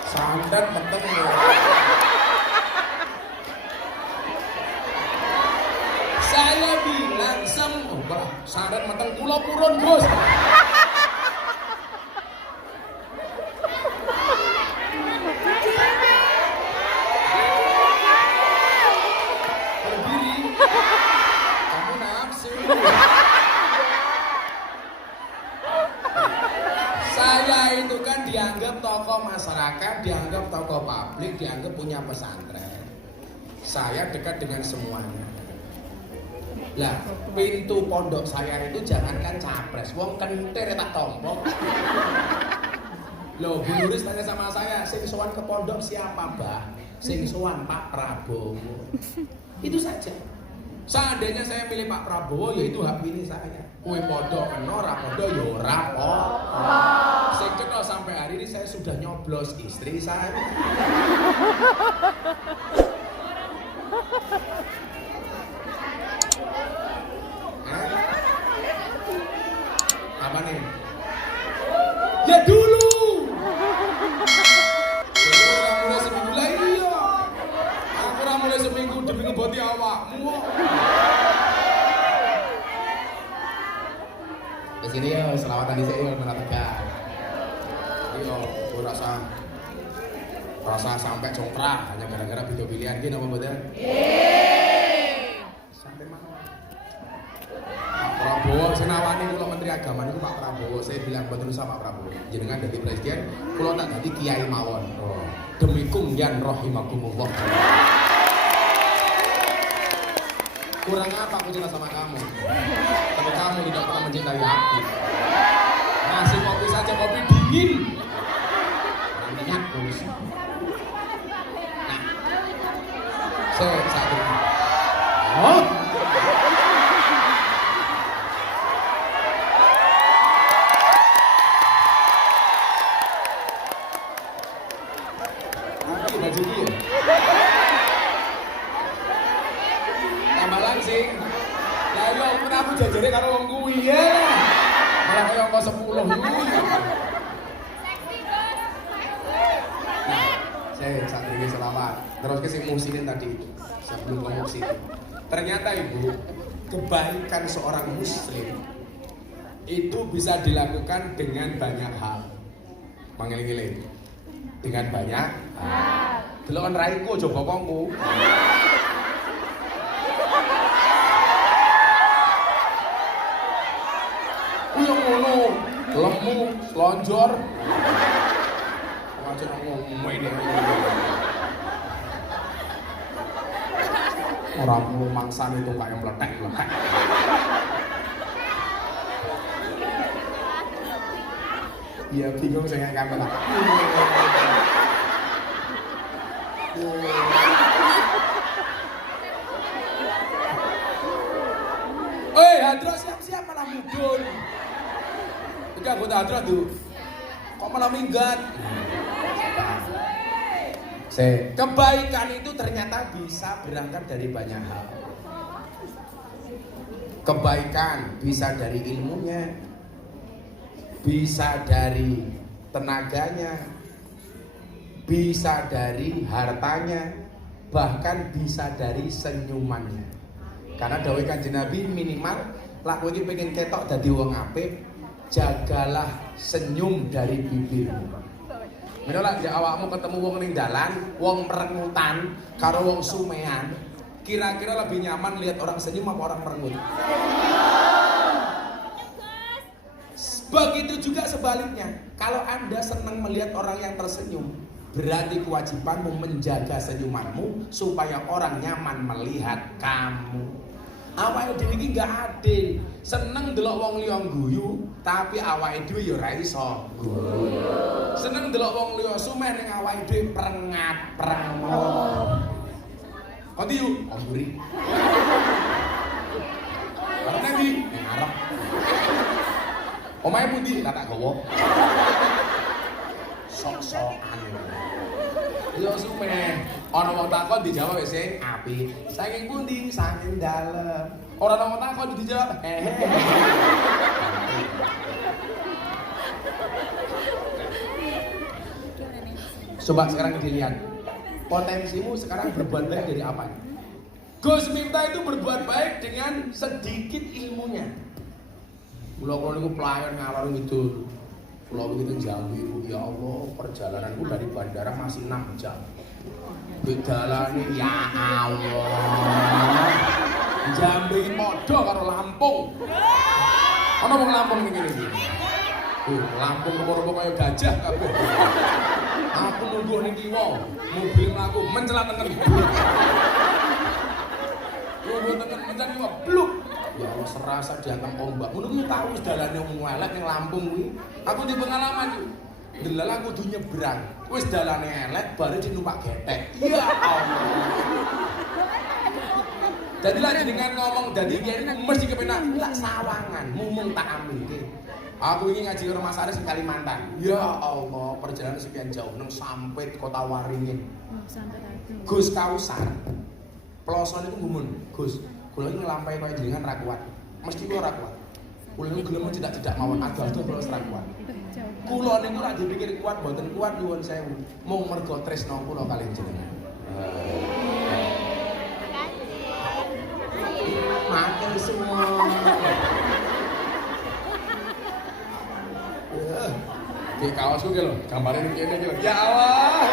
Sandan penting ya. Saya bilang semua sandan mateng kula purun Gus. Berdiri. Kamu nafsu. Saya itu kan dianggap tokoh masyarakat, dianggap tokoh publik, dianggap punya pesantren. Saya dekat dengan semuanya. Lah, pintu pondok saya itu jangankan capres, wong kentir tak tombok. Loh, Bu Yuris tanya sama saya, sing sowan ke pondok siapa, Mbah? Sing sowan Pak Prabowo. Itu saja. Seandainya saya pilih Pak Prabowo, ya itu hak pilih saya. Kue pondok kena, ora pondok ya ora apa-apa. Sing kena sampai hari ini saya sudah nyoblos istri saya. Apa nih? Ya dulu. Mulai seminggu lah iya. Aku ora mulai seminggu demi ngeboti awakmu. Di sini ya selawatan di sini mana tegar. Iya, aku rasa sampai congkrah hanya gara-gara video pilihan gini apa betul? Sampai mana? Pak Prabowo senawani kula Menteri Agama niku Pak Prabowo, saya bilang betul sama Pak Prabowo. Jenengan dadi presiden, kula tak dadi kiai mawon. Oh. Demi kungyan rahimakumullah. Kurang apa aku cinta sama kamu? Tapi kamu tidak pernah mencintai aku. Ngasih kopi saja kopi dingin. Minyak polisi. Nah, satu. Oh. Nanti baju dia. Tambah langsing. Ya yo kenapa jajare karo wong kuwi ya. Malah kaya angka 10 kuwi. Saya satria selamat. Terus ke sing musinin tadi sebelum ke musinin. Ternyata Ibu, kebaikan seorang muslim itu bisa dilakukan dengan banyak hal. Mengiling-iling dengan banyak delokan raiku aja bokongku. Kuwi ngono, lemu, slonjor. Aja ngomong ini. Orang perlu mangsan itu kayak meletek-meletek. Iya bingung saya kamera. Hadro siap-siap malah mudun. Enggak gue Hadro tuh. Kok malah minggat? Kebaikan itu ternyata bisa berangkat dari banyak hal. Kebaikan bisa dari ilmunya, bisa dari tenaganya, bisa dari hartanya, bahkan bisa dari senyumannya. Karena dawuh Kanjeng Nabi minimal lak kowe iki pengen ketok dadi wong apik, jagalah senyum dari bibirmu. Mira lak awakmu ketemu wong ning dalan, wong merengutan karo wong sumean, kira-kira lebih nyaman lihat orang senyum apa orang merengut? Begitu juga sebaliknya, kalau Anda senang melihat orang yang tersenyum, berarti kewajibanmu menjaga senyumanmu supaya orang nyaman melihat kamu. Awake dhewe iki gak adil, seneng delok wong liya guyu, tapi awake dhewe ya ora iso guyu. Seneng delok wong liya sumeh ning awake dhewe prengat-prengot. Kok diu? Omburi. Karena di ngarep. Omahe pundi? Kata gowo. Sok-sokan. Yo sumeh, ana wong takon dijawab wis apik. Saking pundi? Saking dalem. Ora ana wong takon dijawab. Coba sekarang dilihat. Potensimu sekarang berbuat baik dari apa? Gus Miftah itu berbuat baik dengan sedikit ilmunya. Kula niku pelayan ngalor ngidul. Kula begitu Jambi, ya Allah, perjalananku dari bandara masih 6 jam. Bedalane ya Allah. Jambi padha karo Lampung. Ana wong Lampung ning kene iki. Lampung rupa-rupa kaya gajah kabeh. Aku nunggu ning kiwa, mobil mlaku mencelat tengen. Nunggu tengen mencelat kiwa bluk. Ya Allah serasa dihantam ombak. Ngono kuwi tau wis dalane wong elek ning Lampung kuwi. Aku di pengalaman iki. Delala kudu nyebrang. Wis dalane elek bare dinumpak getek. Ya Allah. Jadi lah dengan ngomong dadi kiai mesti kepenak lak sawangan, mumung tak ambilke. Aku ini ngaji ke Mas Aris di Kalimantan. Ya Allah, perjalanan sekian jauh nang sampai Kota Waringin. Gus Kausar. Peloson itu gumun, Gus. Kula iki nglampahi koyo jenengan ra kuat. Mesti kula ra kuat. Kula niku gelem tidak mawon adu-adu kula ra kuat. Kula niku ra dipikir kuat mboten kuat nyuwun sewu. Mung mergo tresno kula kaliyan jenengan. Matur semua. Di kaosku ki lho, gambare ning kene iki lho. Ya Allah.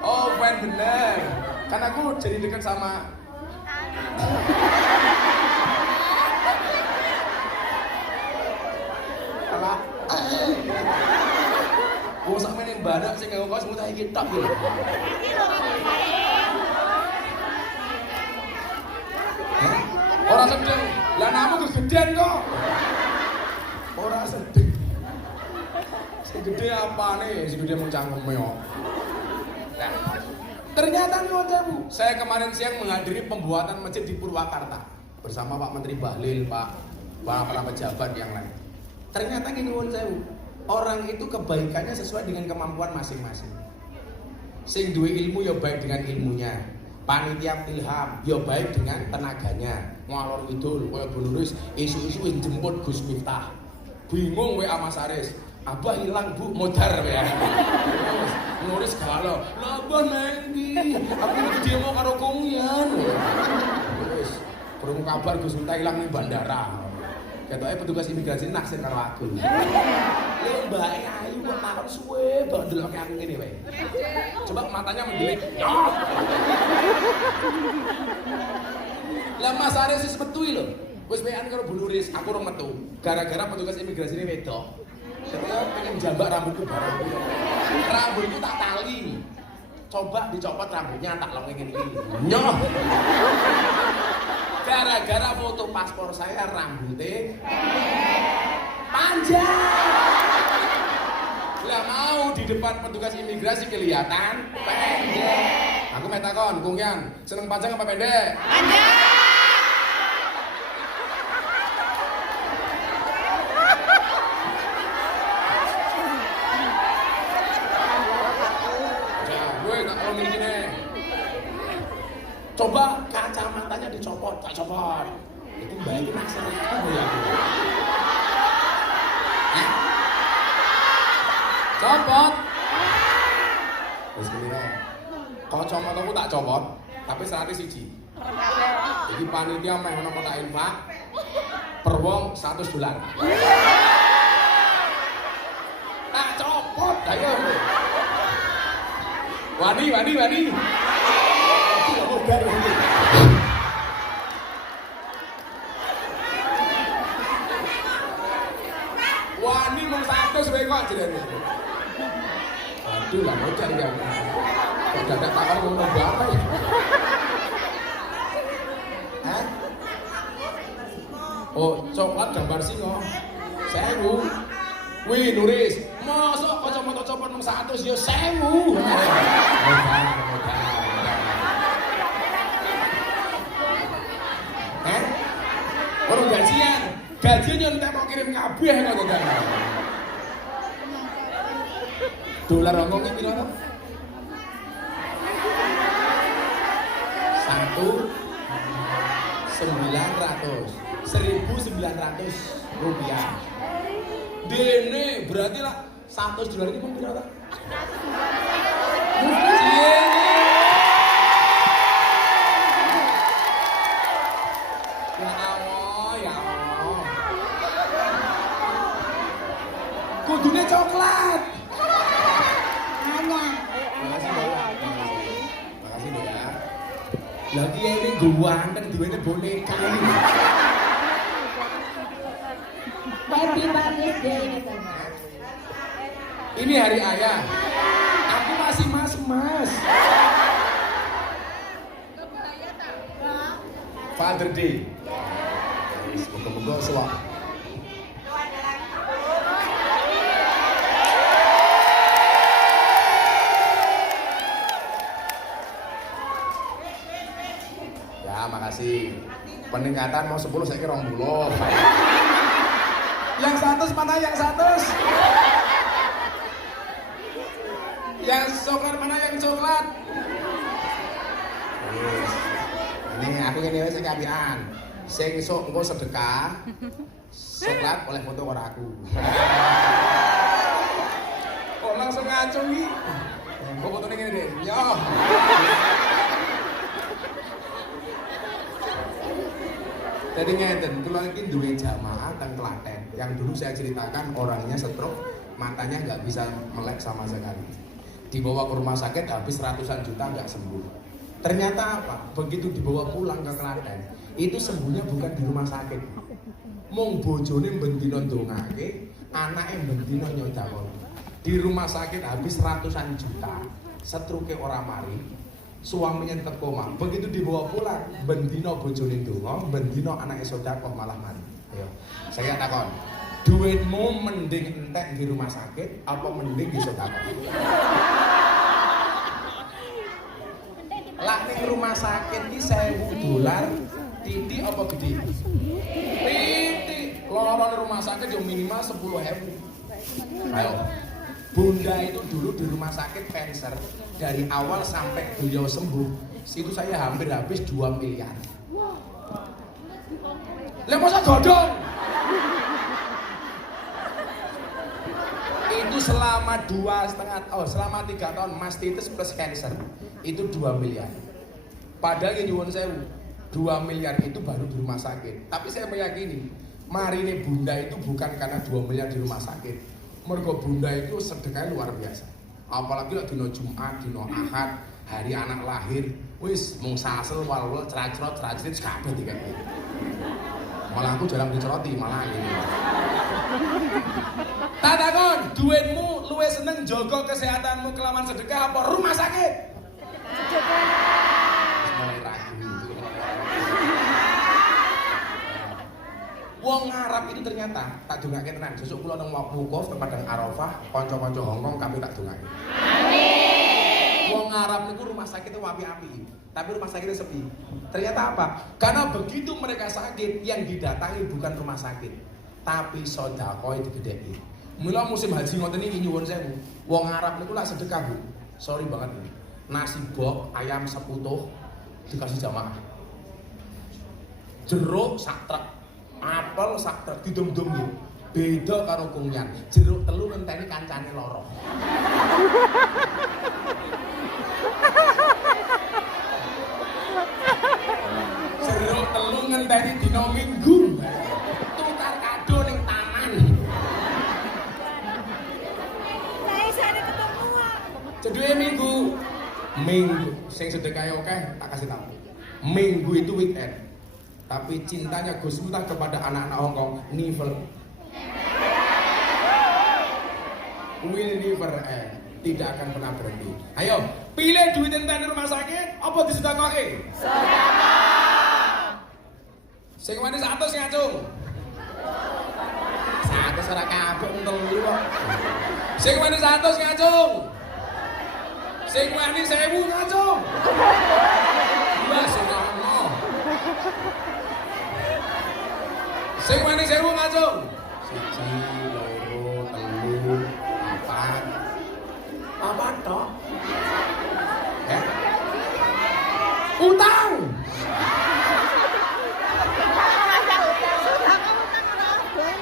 Oh, bener. Kan aku jadi dekat sama Alah. Wong sak meneh badak sing nggo kaos mutah iki tok lho. Ora sedeng. Lah namu kegedean kok. Ora sedeng. Sing gede apane? Sing gede mung cangkeme kok. Nah, ternyata nyuwun, saya kemarin siang menghadiri pembuatan masjid di Purwakarta bersama Pak Menteri Bahlil, para pejabat yang lain. Ternyata nyuwun sewu, orang itu kebaikannya sesuai dengan kemampuan masing-masing. Sing duwe ilmu ya baik dengan ilmunya. Panitia ilham ya baik dengan tenaganya. Ngalor ngidul koyo Bu Nuris isu-isu wis jemput Gus Miftah. Bingung WA Mas Aris. Abah hilang Bu, modar ya. Nuris galau. Lah abah nangdi. Aku lagi demo karo kongian. Terus, kurung kabar Gus Miftah hilang ning bandara. Ketoknya petugas imigrasi naksir karo aku. Lho mbake ayu kok takon suwe mbok ndelokke aku ngene wae. Coba matanya mendelik. Yoh. Lah Mas Aris wis metu lho. Wis wean karo Bu Nuris, aku ora metu. Gara-gara petugas imigrasi ini wedok. Saya pengen jambak rambutku bareng. Rambutku tak tali. Coba dicopot rambutnya tak lengengin ini. Nyoh. Gara-gara foto paspor saya rambutnya panjang. Lah mau di depan petugas imigrasi kelihatan pendek. Aku metakon, kungkian, seneng panjang apa pendek? Panjang. Coba kacamatanya dicopot, tak copot. Itu mbak ini naksir aku ya. Copot. Terus gini kacamataku tak copot, tapi 100 siji. Jadi panitia meh ono kotak infak per wong $100. Tak copot, ayo. Wani. Wani mau 100 wae kok jenenge. Aduh lah bocah ya. Kok dadak takon ngono berapa ya? Hah? Oh, coklat gambar singa. 1000. Wih, Nuris, mosok kacamata copot nang 100 ya 1000. Orang gajian yang mau kirim kabeh kok gak. Dolar Hongkong iki piro? 1.900 rupiah. Dene berarti lah $100 ini pun piro ta? Kudune coklat. Hanya. Makasih Mbak. Makasih Mbak ya. Lagi ini ganteng duwene boneka ini. Happy birthday ini kan. Ini hari ayah. Aku masih mas. Father Day. Moga-moga suwak. Makasih. Peningkatan mau 10 saya kira 20. Yang 100 mana yang 100? Yang coklat mana yang coklat? Yes. Ini aku ini wis kabian. Sing sok engko sedekah. Coklat oleh foto karo aku. Kok langsung ngaco iki? Kok fotone ngene deh. Yo. Jadi ngeten, kalau ini duwe jamaah teng Klaten yang dulu saya ceritakan orangnya stroke, matanya nggak bisa melek sama sekali. Dibawa ke rumah sakit habis ratusan juta nggak sembuh. Ternyata apa? Begitu dibawa pulang ke Klaten, itu sembuhnya bukan di rumah sakit. Mong bojone bendino ndongake, anake bendino nyodakon. Di rumah sakit habis ratusan juta, stroke ora mari. Suaminya tetap koma. Begitu dibawa pulang, bendino bojone ndonga, bendino anake sedekah malah mati. Ayo, saya takon. Duitmu mending entek di rumah sakit apa mending di sedekah? Lah ning rumah sakit iki $1.000, titik apa gede? Titik. Lorone rumah sakit yo minimal 10.000. Ayo. Bunda itu dulu di rumah sakit cancer dari awal sampai beliau sembuh itu saya hampir habis 2 miliar. Lah masa godong? Itu selama 3 tahun mastitis plus cancer itu 2 miliar. Padahal yang nyuwun sewu 2 miliar itu baru di rumah sakit. Tapi saya meyakini marine bunda itu bukan karena 2 miliar di rumah sakit. Mergo bunda itu sedekahnya luar biasa. Apalagi lek dina Jumat, dina Ahad, hari anak lahir, wis mung sasel wal-wal ceracrot ceracrit kabeh dikene. Malah aku jarang diceroti malah ini. Takon, duitmu luwih seneng jaga kesehatanmu kelawan sedekah apa rumah sakit? Sedekah. Mulai ragu. Wong Arab itu ternyata tak dongake tenan. Sesuk kula nang wukuf teng Padang Arafah, kanca-kanca Hongkong kabeh tak dongake. Amin. Wong Arab niku rumah sakitnya api-api, tapi rumah sakitnya sepi. Ternyata apa? Karena begitu mereka sakit, yang didatangi bukan rumah sakit, tapi sedekah digedheki. Mula musim haji ngoten iki nyuwun sewu. Wong Arab niku lak sedekah, Bu. Sorry banget ini. Nasi bok, ayam seputuh dikasih jamaah. Jeruk sak truk, apel sak truk didum-dum iki. Beda karo kungyan. Jeruk telu ngenteni kancane loro. Jeruk telu ngenteni dina Minggu. Tukar kado ning taman. Saya ketemuan. Ceduke Minggu. Minggu sing sedekahe akeh tak kasih tahu. Minggu itu weekend. Tapi cintanya Gus Miftah kepada anak-anak Hongkong never. Will never end. Tidak akan pernah berhenti. Ayo, pilih duit enten di rumah sakit apa disedekahke? Sedekah. Sing wani 100 sing acung. 100 ora kabeh telu kok. Sing wani 100 sing acung. Sing wani 1000 ngacung. Wes ngono. Sing wani 1000 ngacung. 1, 2, 3, 4. Apa toh? Ya? Utang.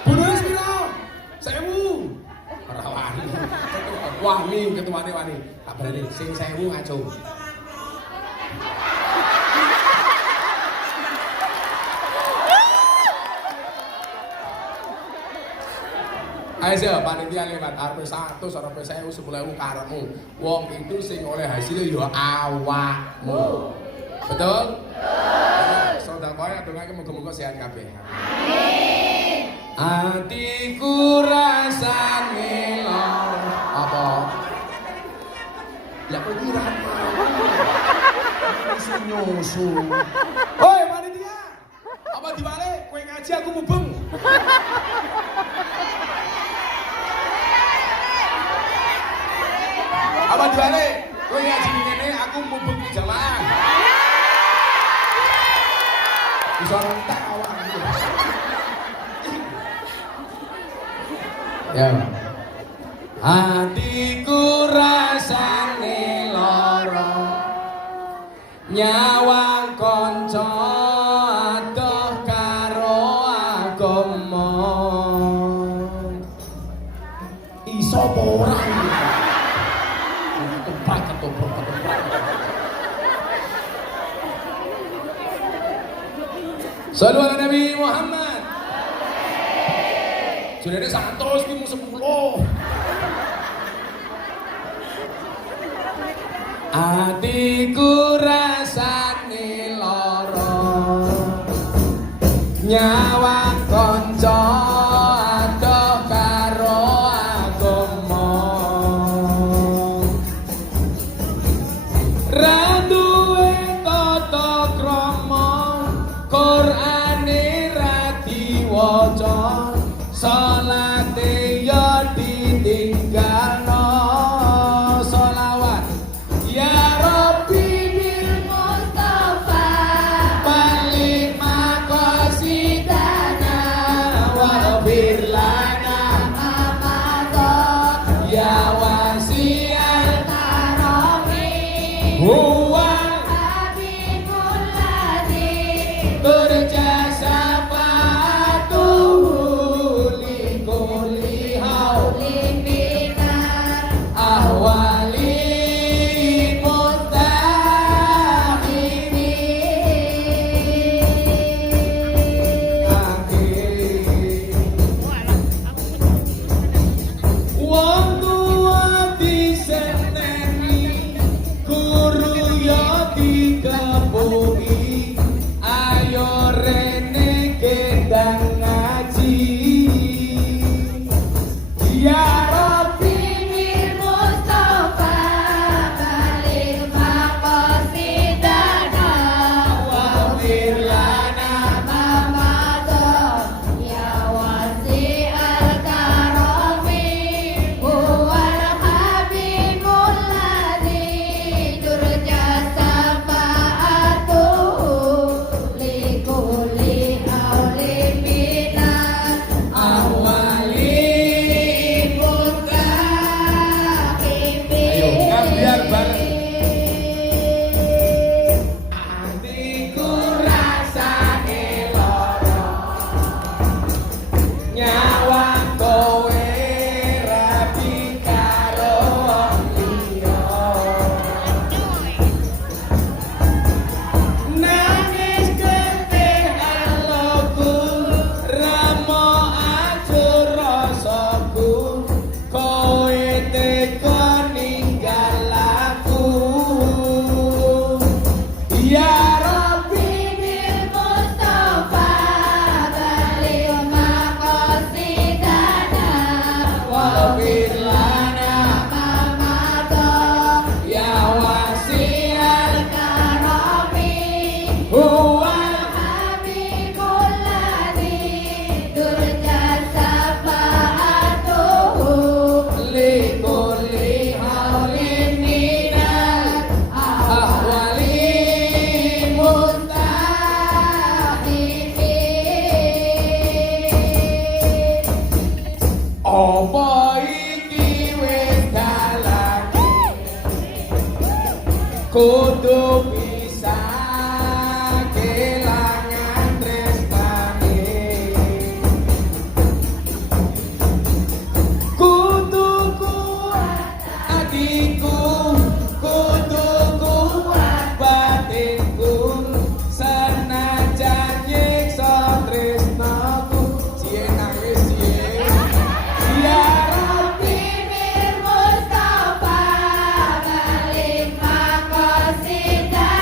Bonus piro? 1000. Ora wani. Wani ketuane wani. Tak berani sing 1000 ngacung. Ayo sih, panitia lewat RP 100, RP 1000, 10.000 karemu. Wong itu sing oleh hasilnya ya awakmu. Betul? Sedekah dongake muga-muga sehat kabeh. Amin. Atiku rasane lara. Apa? Ya kowe kira apa? Nyusu. Hoi panitia. Apa diwale? Kowe ngaji aku mubeng. Apa diwale? Kowe ngaji ngene aku mubeng di jamaah. Bisa rentak awakmu. Ya. Hatiku rasane lara. Nyawang kanca adoh karo agama. Iso apa ora iki? Ketoprak. Sallu ala Nabi Muhammad. Jane 100 ki mung 10. Atiku rasane lara. Nyawang kanca adoh karo agama. Ra duwe tata krama, Qur'ane ra diwaca, salate ya ditinggalno. Sholawat ya Rabbi bil Mustafa balik maqasidana waghfir lana amada ya wasi'al karami huwa habibul ladzi berjasa patuhu li kulli haulin binar ahwali mustahimin akhiri kudu bisa kelangan tresnane kudu kuat adikku kudu kuat batinku senajan nyiksa tresnaku cie nangis cie ya Rabbi Mustafa balik makosidaya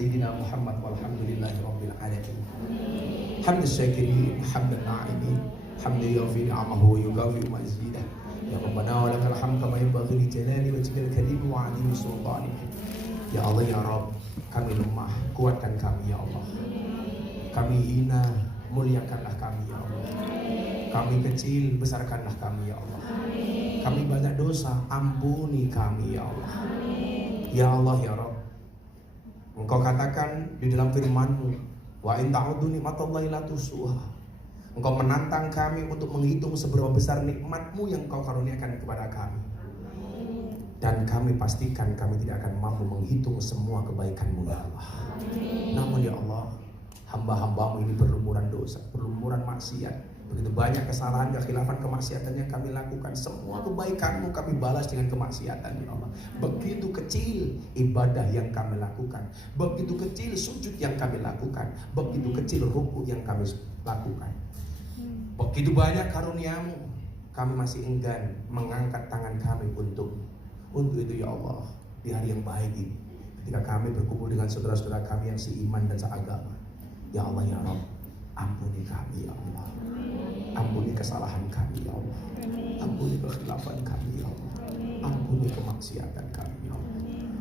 sayyidina Muhammad walhamdulillahi rabbil alamin. Hamd syakirin, hamd na'imin, hamd yafi ni'amahu wa yukafi mazidah. Ya Rabbana wa lakal hamd kama yanbaghi li jalali wajhikal karim wa 'azimi sultanik. Ya Allah ya Rabb, kami lemah, kuatkan kami ya Allah. Kami hina, muliakanlah kami ya Allah. Kami kecil, besarkanlah kami ya Allah. Kami banyak dosa, ampuni kami ya Allah. Ya Allah ya Rabb, Engkau katakan di dalam firman-Mu, wa in ta'uddu ni'matallahi la tuhsuha. Engkau menantang kami untuk menghitung seberapa besar nikmat-Mu yang Engkau karuniakan kepada kami. Dan kami pastikan kami tidak akan mampu menghitung semua kebaikan-Mu ya Allah. Namun ya Allah, hamba-hamba-Mu ini berlumuran dosa, berlumuran maksiat. Begitu banyak kesalahan, kekhilafan, kemaksiatan yang kami lakukan. Semua kebaikan-Mu kami balas dengan kemaksiatan ya Allah. Begitu kecil ibadah yang kami lakukan, begitu kecil sujud yang kami lakukan, begitu kecil ruku yang kami lakukan. Begitu banyak karunia-Mu, kami masih enggan mengangkat tangan kami untuk itu ya Allah. Di hari yang baik ini, ketika kami berkumpul dengan saudara-saudara kami yang seiman dan seagama, ya Allah ya Rabb, ampuni kami ya Allah. Ampuni kesalahan kami ya Allah. Ampuni kekhilafan kami ya Allah. Ampuni kemaksiatan kami ya Allah.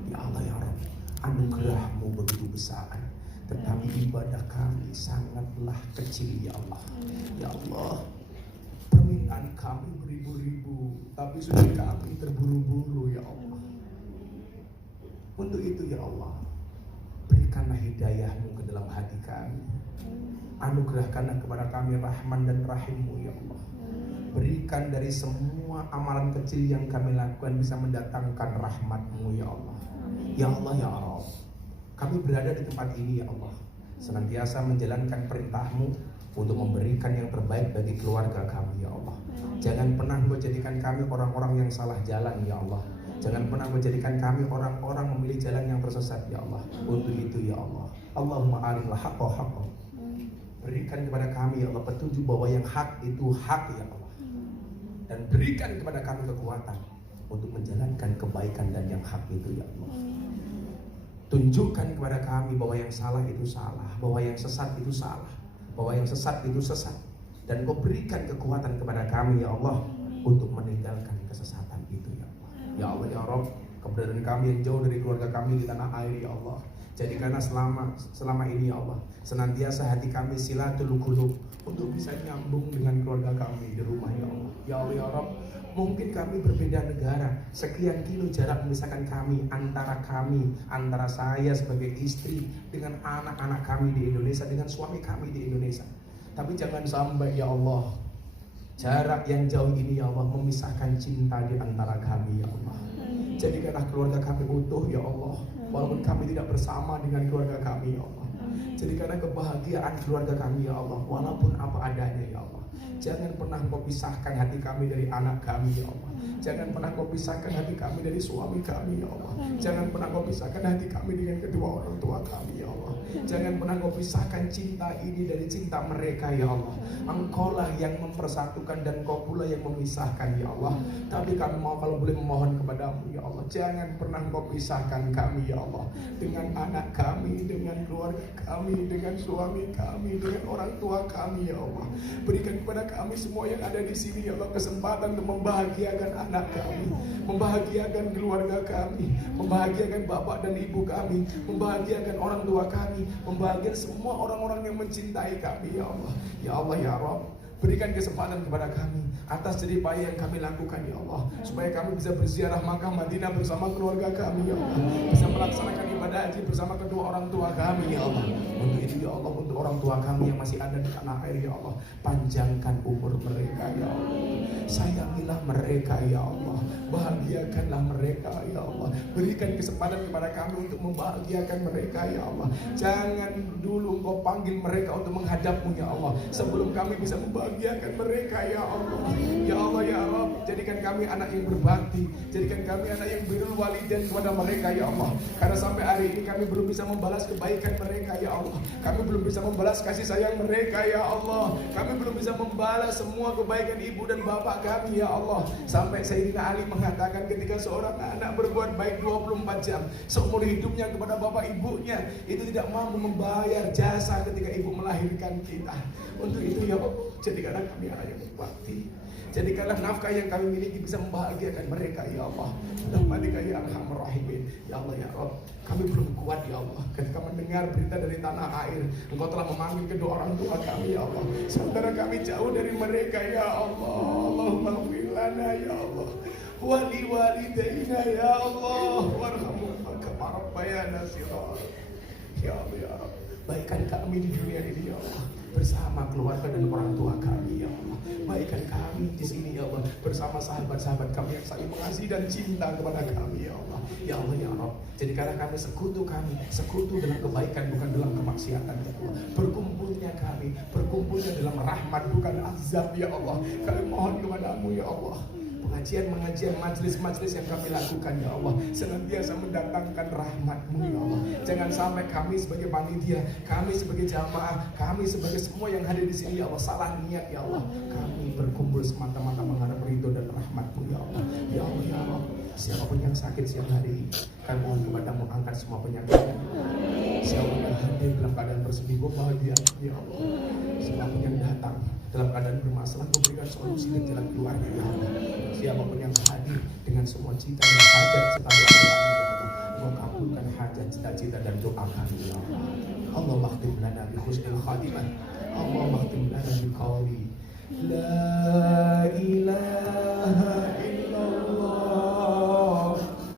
Ya Allah ya Rabb, anugerah-Mu begitu besar, tetapi ibadah kami sangatlah kecil ya Allah. Ya Allah, permintaan kami beribu-ribu, tapi sujud kami terburu-buru ya Allah. Untuk itu ya Allah, berikanlah hidayah-Mu ke dalam hati kami. Anugerahkanlah kepada kami Rahman dan Rahim-Mu ya Allah. Berikan dari semua amalan kecil yang kami lakukan bisa mendatangkan rahmat-Mu ya Allah. Ya Allah ya Allah, kami berada di tempat ini ya Allah, senantiasa menjalankan perintah-Mu untuk memberikan yang terbaik bagi keluarga kami ya Allah. Jangan pernah Engkau jadikan kami orang-orang yang salah jalan ya Allah. Jangan pernah Engkau jadikan kami orang-orang memilih jalan yang tersesat ya Allah. Untuk itu ya Allah, Allahumma arinal haqqa haqqa. Berikan kepada kami ya Allah petunjuk bahwa yang hak itu hak ya Allah. Dan berikan kepada kami kekuatan untuk menjalankan kebaikan dan yang hak itu ya Allah. Tunjukkan kepada kami bahwa yang salah itu salah, bahwa yang sesat itu salah, bahwa yang sesat itu sesat. Dan Kau berikan kekuatan kepada kami ya Allah untuk meninggalkan kesesatan itu ya Allah. Ya Allah ya Rabb, keberadaan kami yang jauh dari keluarga kami di tanah air ya Allah, jadikanlah selama ini ya Allah, senantiasa hati kami silatul qulub untuk bisa nyambung dengan keluarga kami di rumah ya Allah. Ya Allah ya Rabb, mungkin kami berbeda negara, sekian kilo jarak memisahkan kami, antara saya sebagai istri dengan anak-anak kami di Indonesia, dengan suami kami di Indonesia. Tapi jangan sampai ya Allah, jarak yang jauh ini ya Allah memisahkan cinta di antara kami ya Allah. Jadikanlah keluarga kami utuh ya Allah, walaupun kami tidak bersama dengan keluarga kami ya Allah. Jadikanlah kebahagiaan keluarga kami ya Allah, walaupun apa adanya ya Allah. Jangan pernah Kau pisahkan hati kami dari anak kami ya Allah. Jangan pernah Kau pisahkan hati kami dari suami kami ya Allah. Jangan pernah Kau pisahkan hati kami dengan kedua orang tua kami ya Allah. Jangan pernah Kau pisahkan cinta ini dari cinta mereka ya Allah. Engkaulah yang mempersatukan dan Kau pula yang memisahkan ya Allah. Tapi kami mau kalau boleh memohon kepadamu ya Allah, jangan pernah Kau pisahkan kami ya Allah dengan anak kami, dengan keluarga kami, dengan suami kami, dengan orang tua kami ya Allah. Berikan kepada kami semua yang ada di sini ya Allah kesempatan untuk membahagiakan anak kami, membahagiakan keluarga kami, membahagiakan bapak dan ibu kami, membahagiakan orang tua kami, membahagiakan semua orang-orang yang mencintai kami ya Allah. Ya Allah ya Rabb, berikan kesempatan kepada kami atas jerih payah yang kami lakukan ya Allah, supaya kami bisa berziarah Makkah Madinah bersama keluarga kami ya Allah, bisa melaksanakan ibadah haji bersama kedua orang tua kami ya Allah. Untuk itu ya Allah, untuk orang tua kami yang masih ada di tanah air ya Allah, panjangkan umur mereka ya Allah, sayangilah mereka ya Allah, bahagiakanlah mereka ya Allah. Berikan kesempatan kepada kami untuk membahagiakan mereka ya Allah. Jangan dulu Kau panggil mereka untuk menghadap-Mu ya Allah sebelum kami bisa membahagiakan bahagiakan mereka ya Allah. Ya Allah ya Rabb, jadikan kami anak yang berbakti, jadikan kami anak yang birrul walidain kepada mereka ya Allah. Karena sampai hari ini kami belum bisa membalas kebaikan mereka ya Allah. Kami belum bisa membalas kasih sayang mereka ya Allah. Kami belum bisa membalas semua kebaikan ibu dan bapak kami ya Allah. Sampai Sayyidina Ali mengatakan ketika seorang anak berbuat baik 24 jam seumur hidupnya kepada bapak ibunya, itu tidak mampu membayar jasa ketika ibu melahirkan kita. Untuk itu ya Allah, jadikanlah kami anak yang berbakti, jadikanlah nafkah yang kami miliki bisa membahagiakan mereka ya Allah. Rahmatika ya Arhamar Rahimin. Ya Allah ya Rabb, kami belum kuat ya Allah ketika mendengar berita dari tanah air Engkau telah memanggil kedua orang tua kami ya Allah. Saudara kami jauh dari mereka ya Allah. Allahumma ighfir lana ya Allah, wali walidaina ya Allah, warhamhuma kama rabbayana shighara. Ya Allah ya Rabb, baikkan kami di dunia ini ya Allah bersama keluarga dan orang tua kami ya Allah. Baikkan kami di sini ya Allah bersama sahabat-sahabat kami yang saling mengasihi dan cinta kepada kami ya Allah. Ya Allah ya Rabb, jadikanlah kami sekutu dalam kebaikan bukan dalam kemaksiatan ya Allah. Berkumpulnya dalam rahmat bukan azab ya Allah. Kami mohon kepadamu ya Allah, pengajian, majelis yang kami lakukan ya Allah senantiasa mendatangkan rahmat-Mu ya Allah. Jangan sampai kami sebagai panitia, kami sebagai jamaah, kami sebagai semua yang hadir di sini ya Allah salah niat ya Allah. Kami berkumpul semata-mata mengharap ridho dan rahmat-Mu ya Allah. Ya Allah ya Allah, siapapun yang sakit siang hari ini, kami mohon kepadamu angkat semua penyakitnya. Siapapun yang hadir dalam keadaan bersedih, bahagia ya Allah. Siapapun yang datang dalam keadaan bermasalah, Kau berikan solusi dan jalan keluarnya ya Allah. Siapapun yang hadir dengan semua cita dan hajat serta doa kami ya Allah, Kau kabulkan hajat, cita-cita dan doa kami ya Allah. Allahumma khtim lana bi husnil khatimah. Allahumma khtim lana bi qawli la ilaha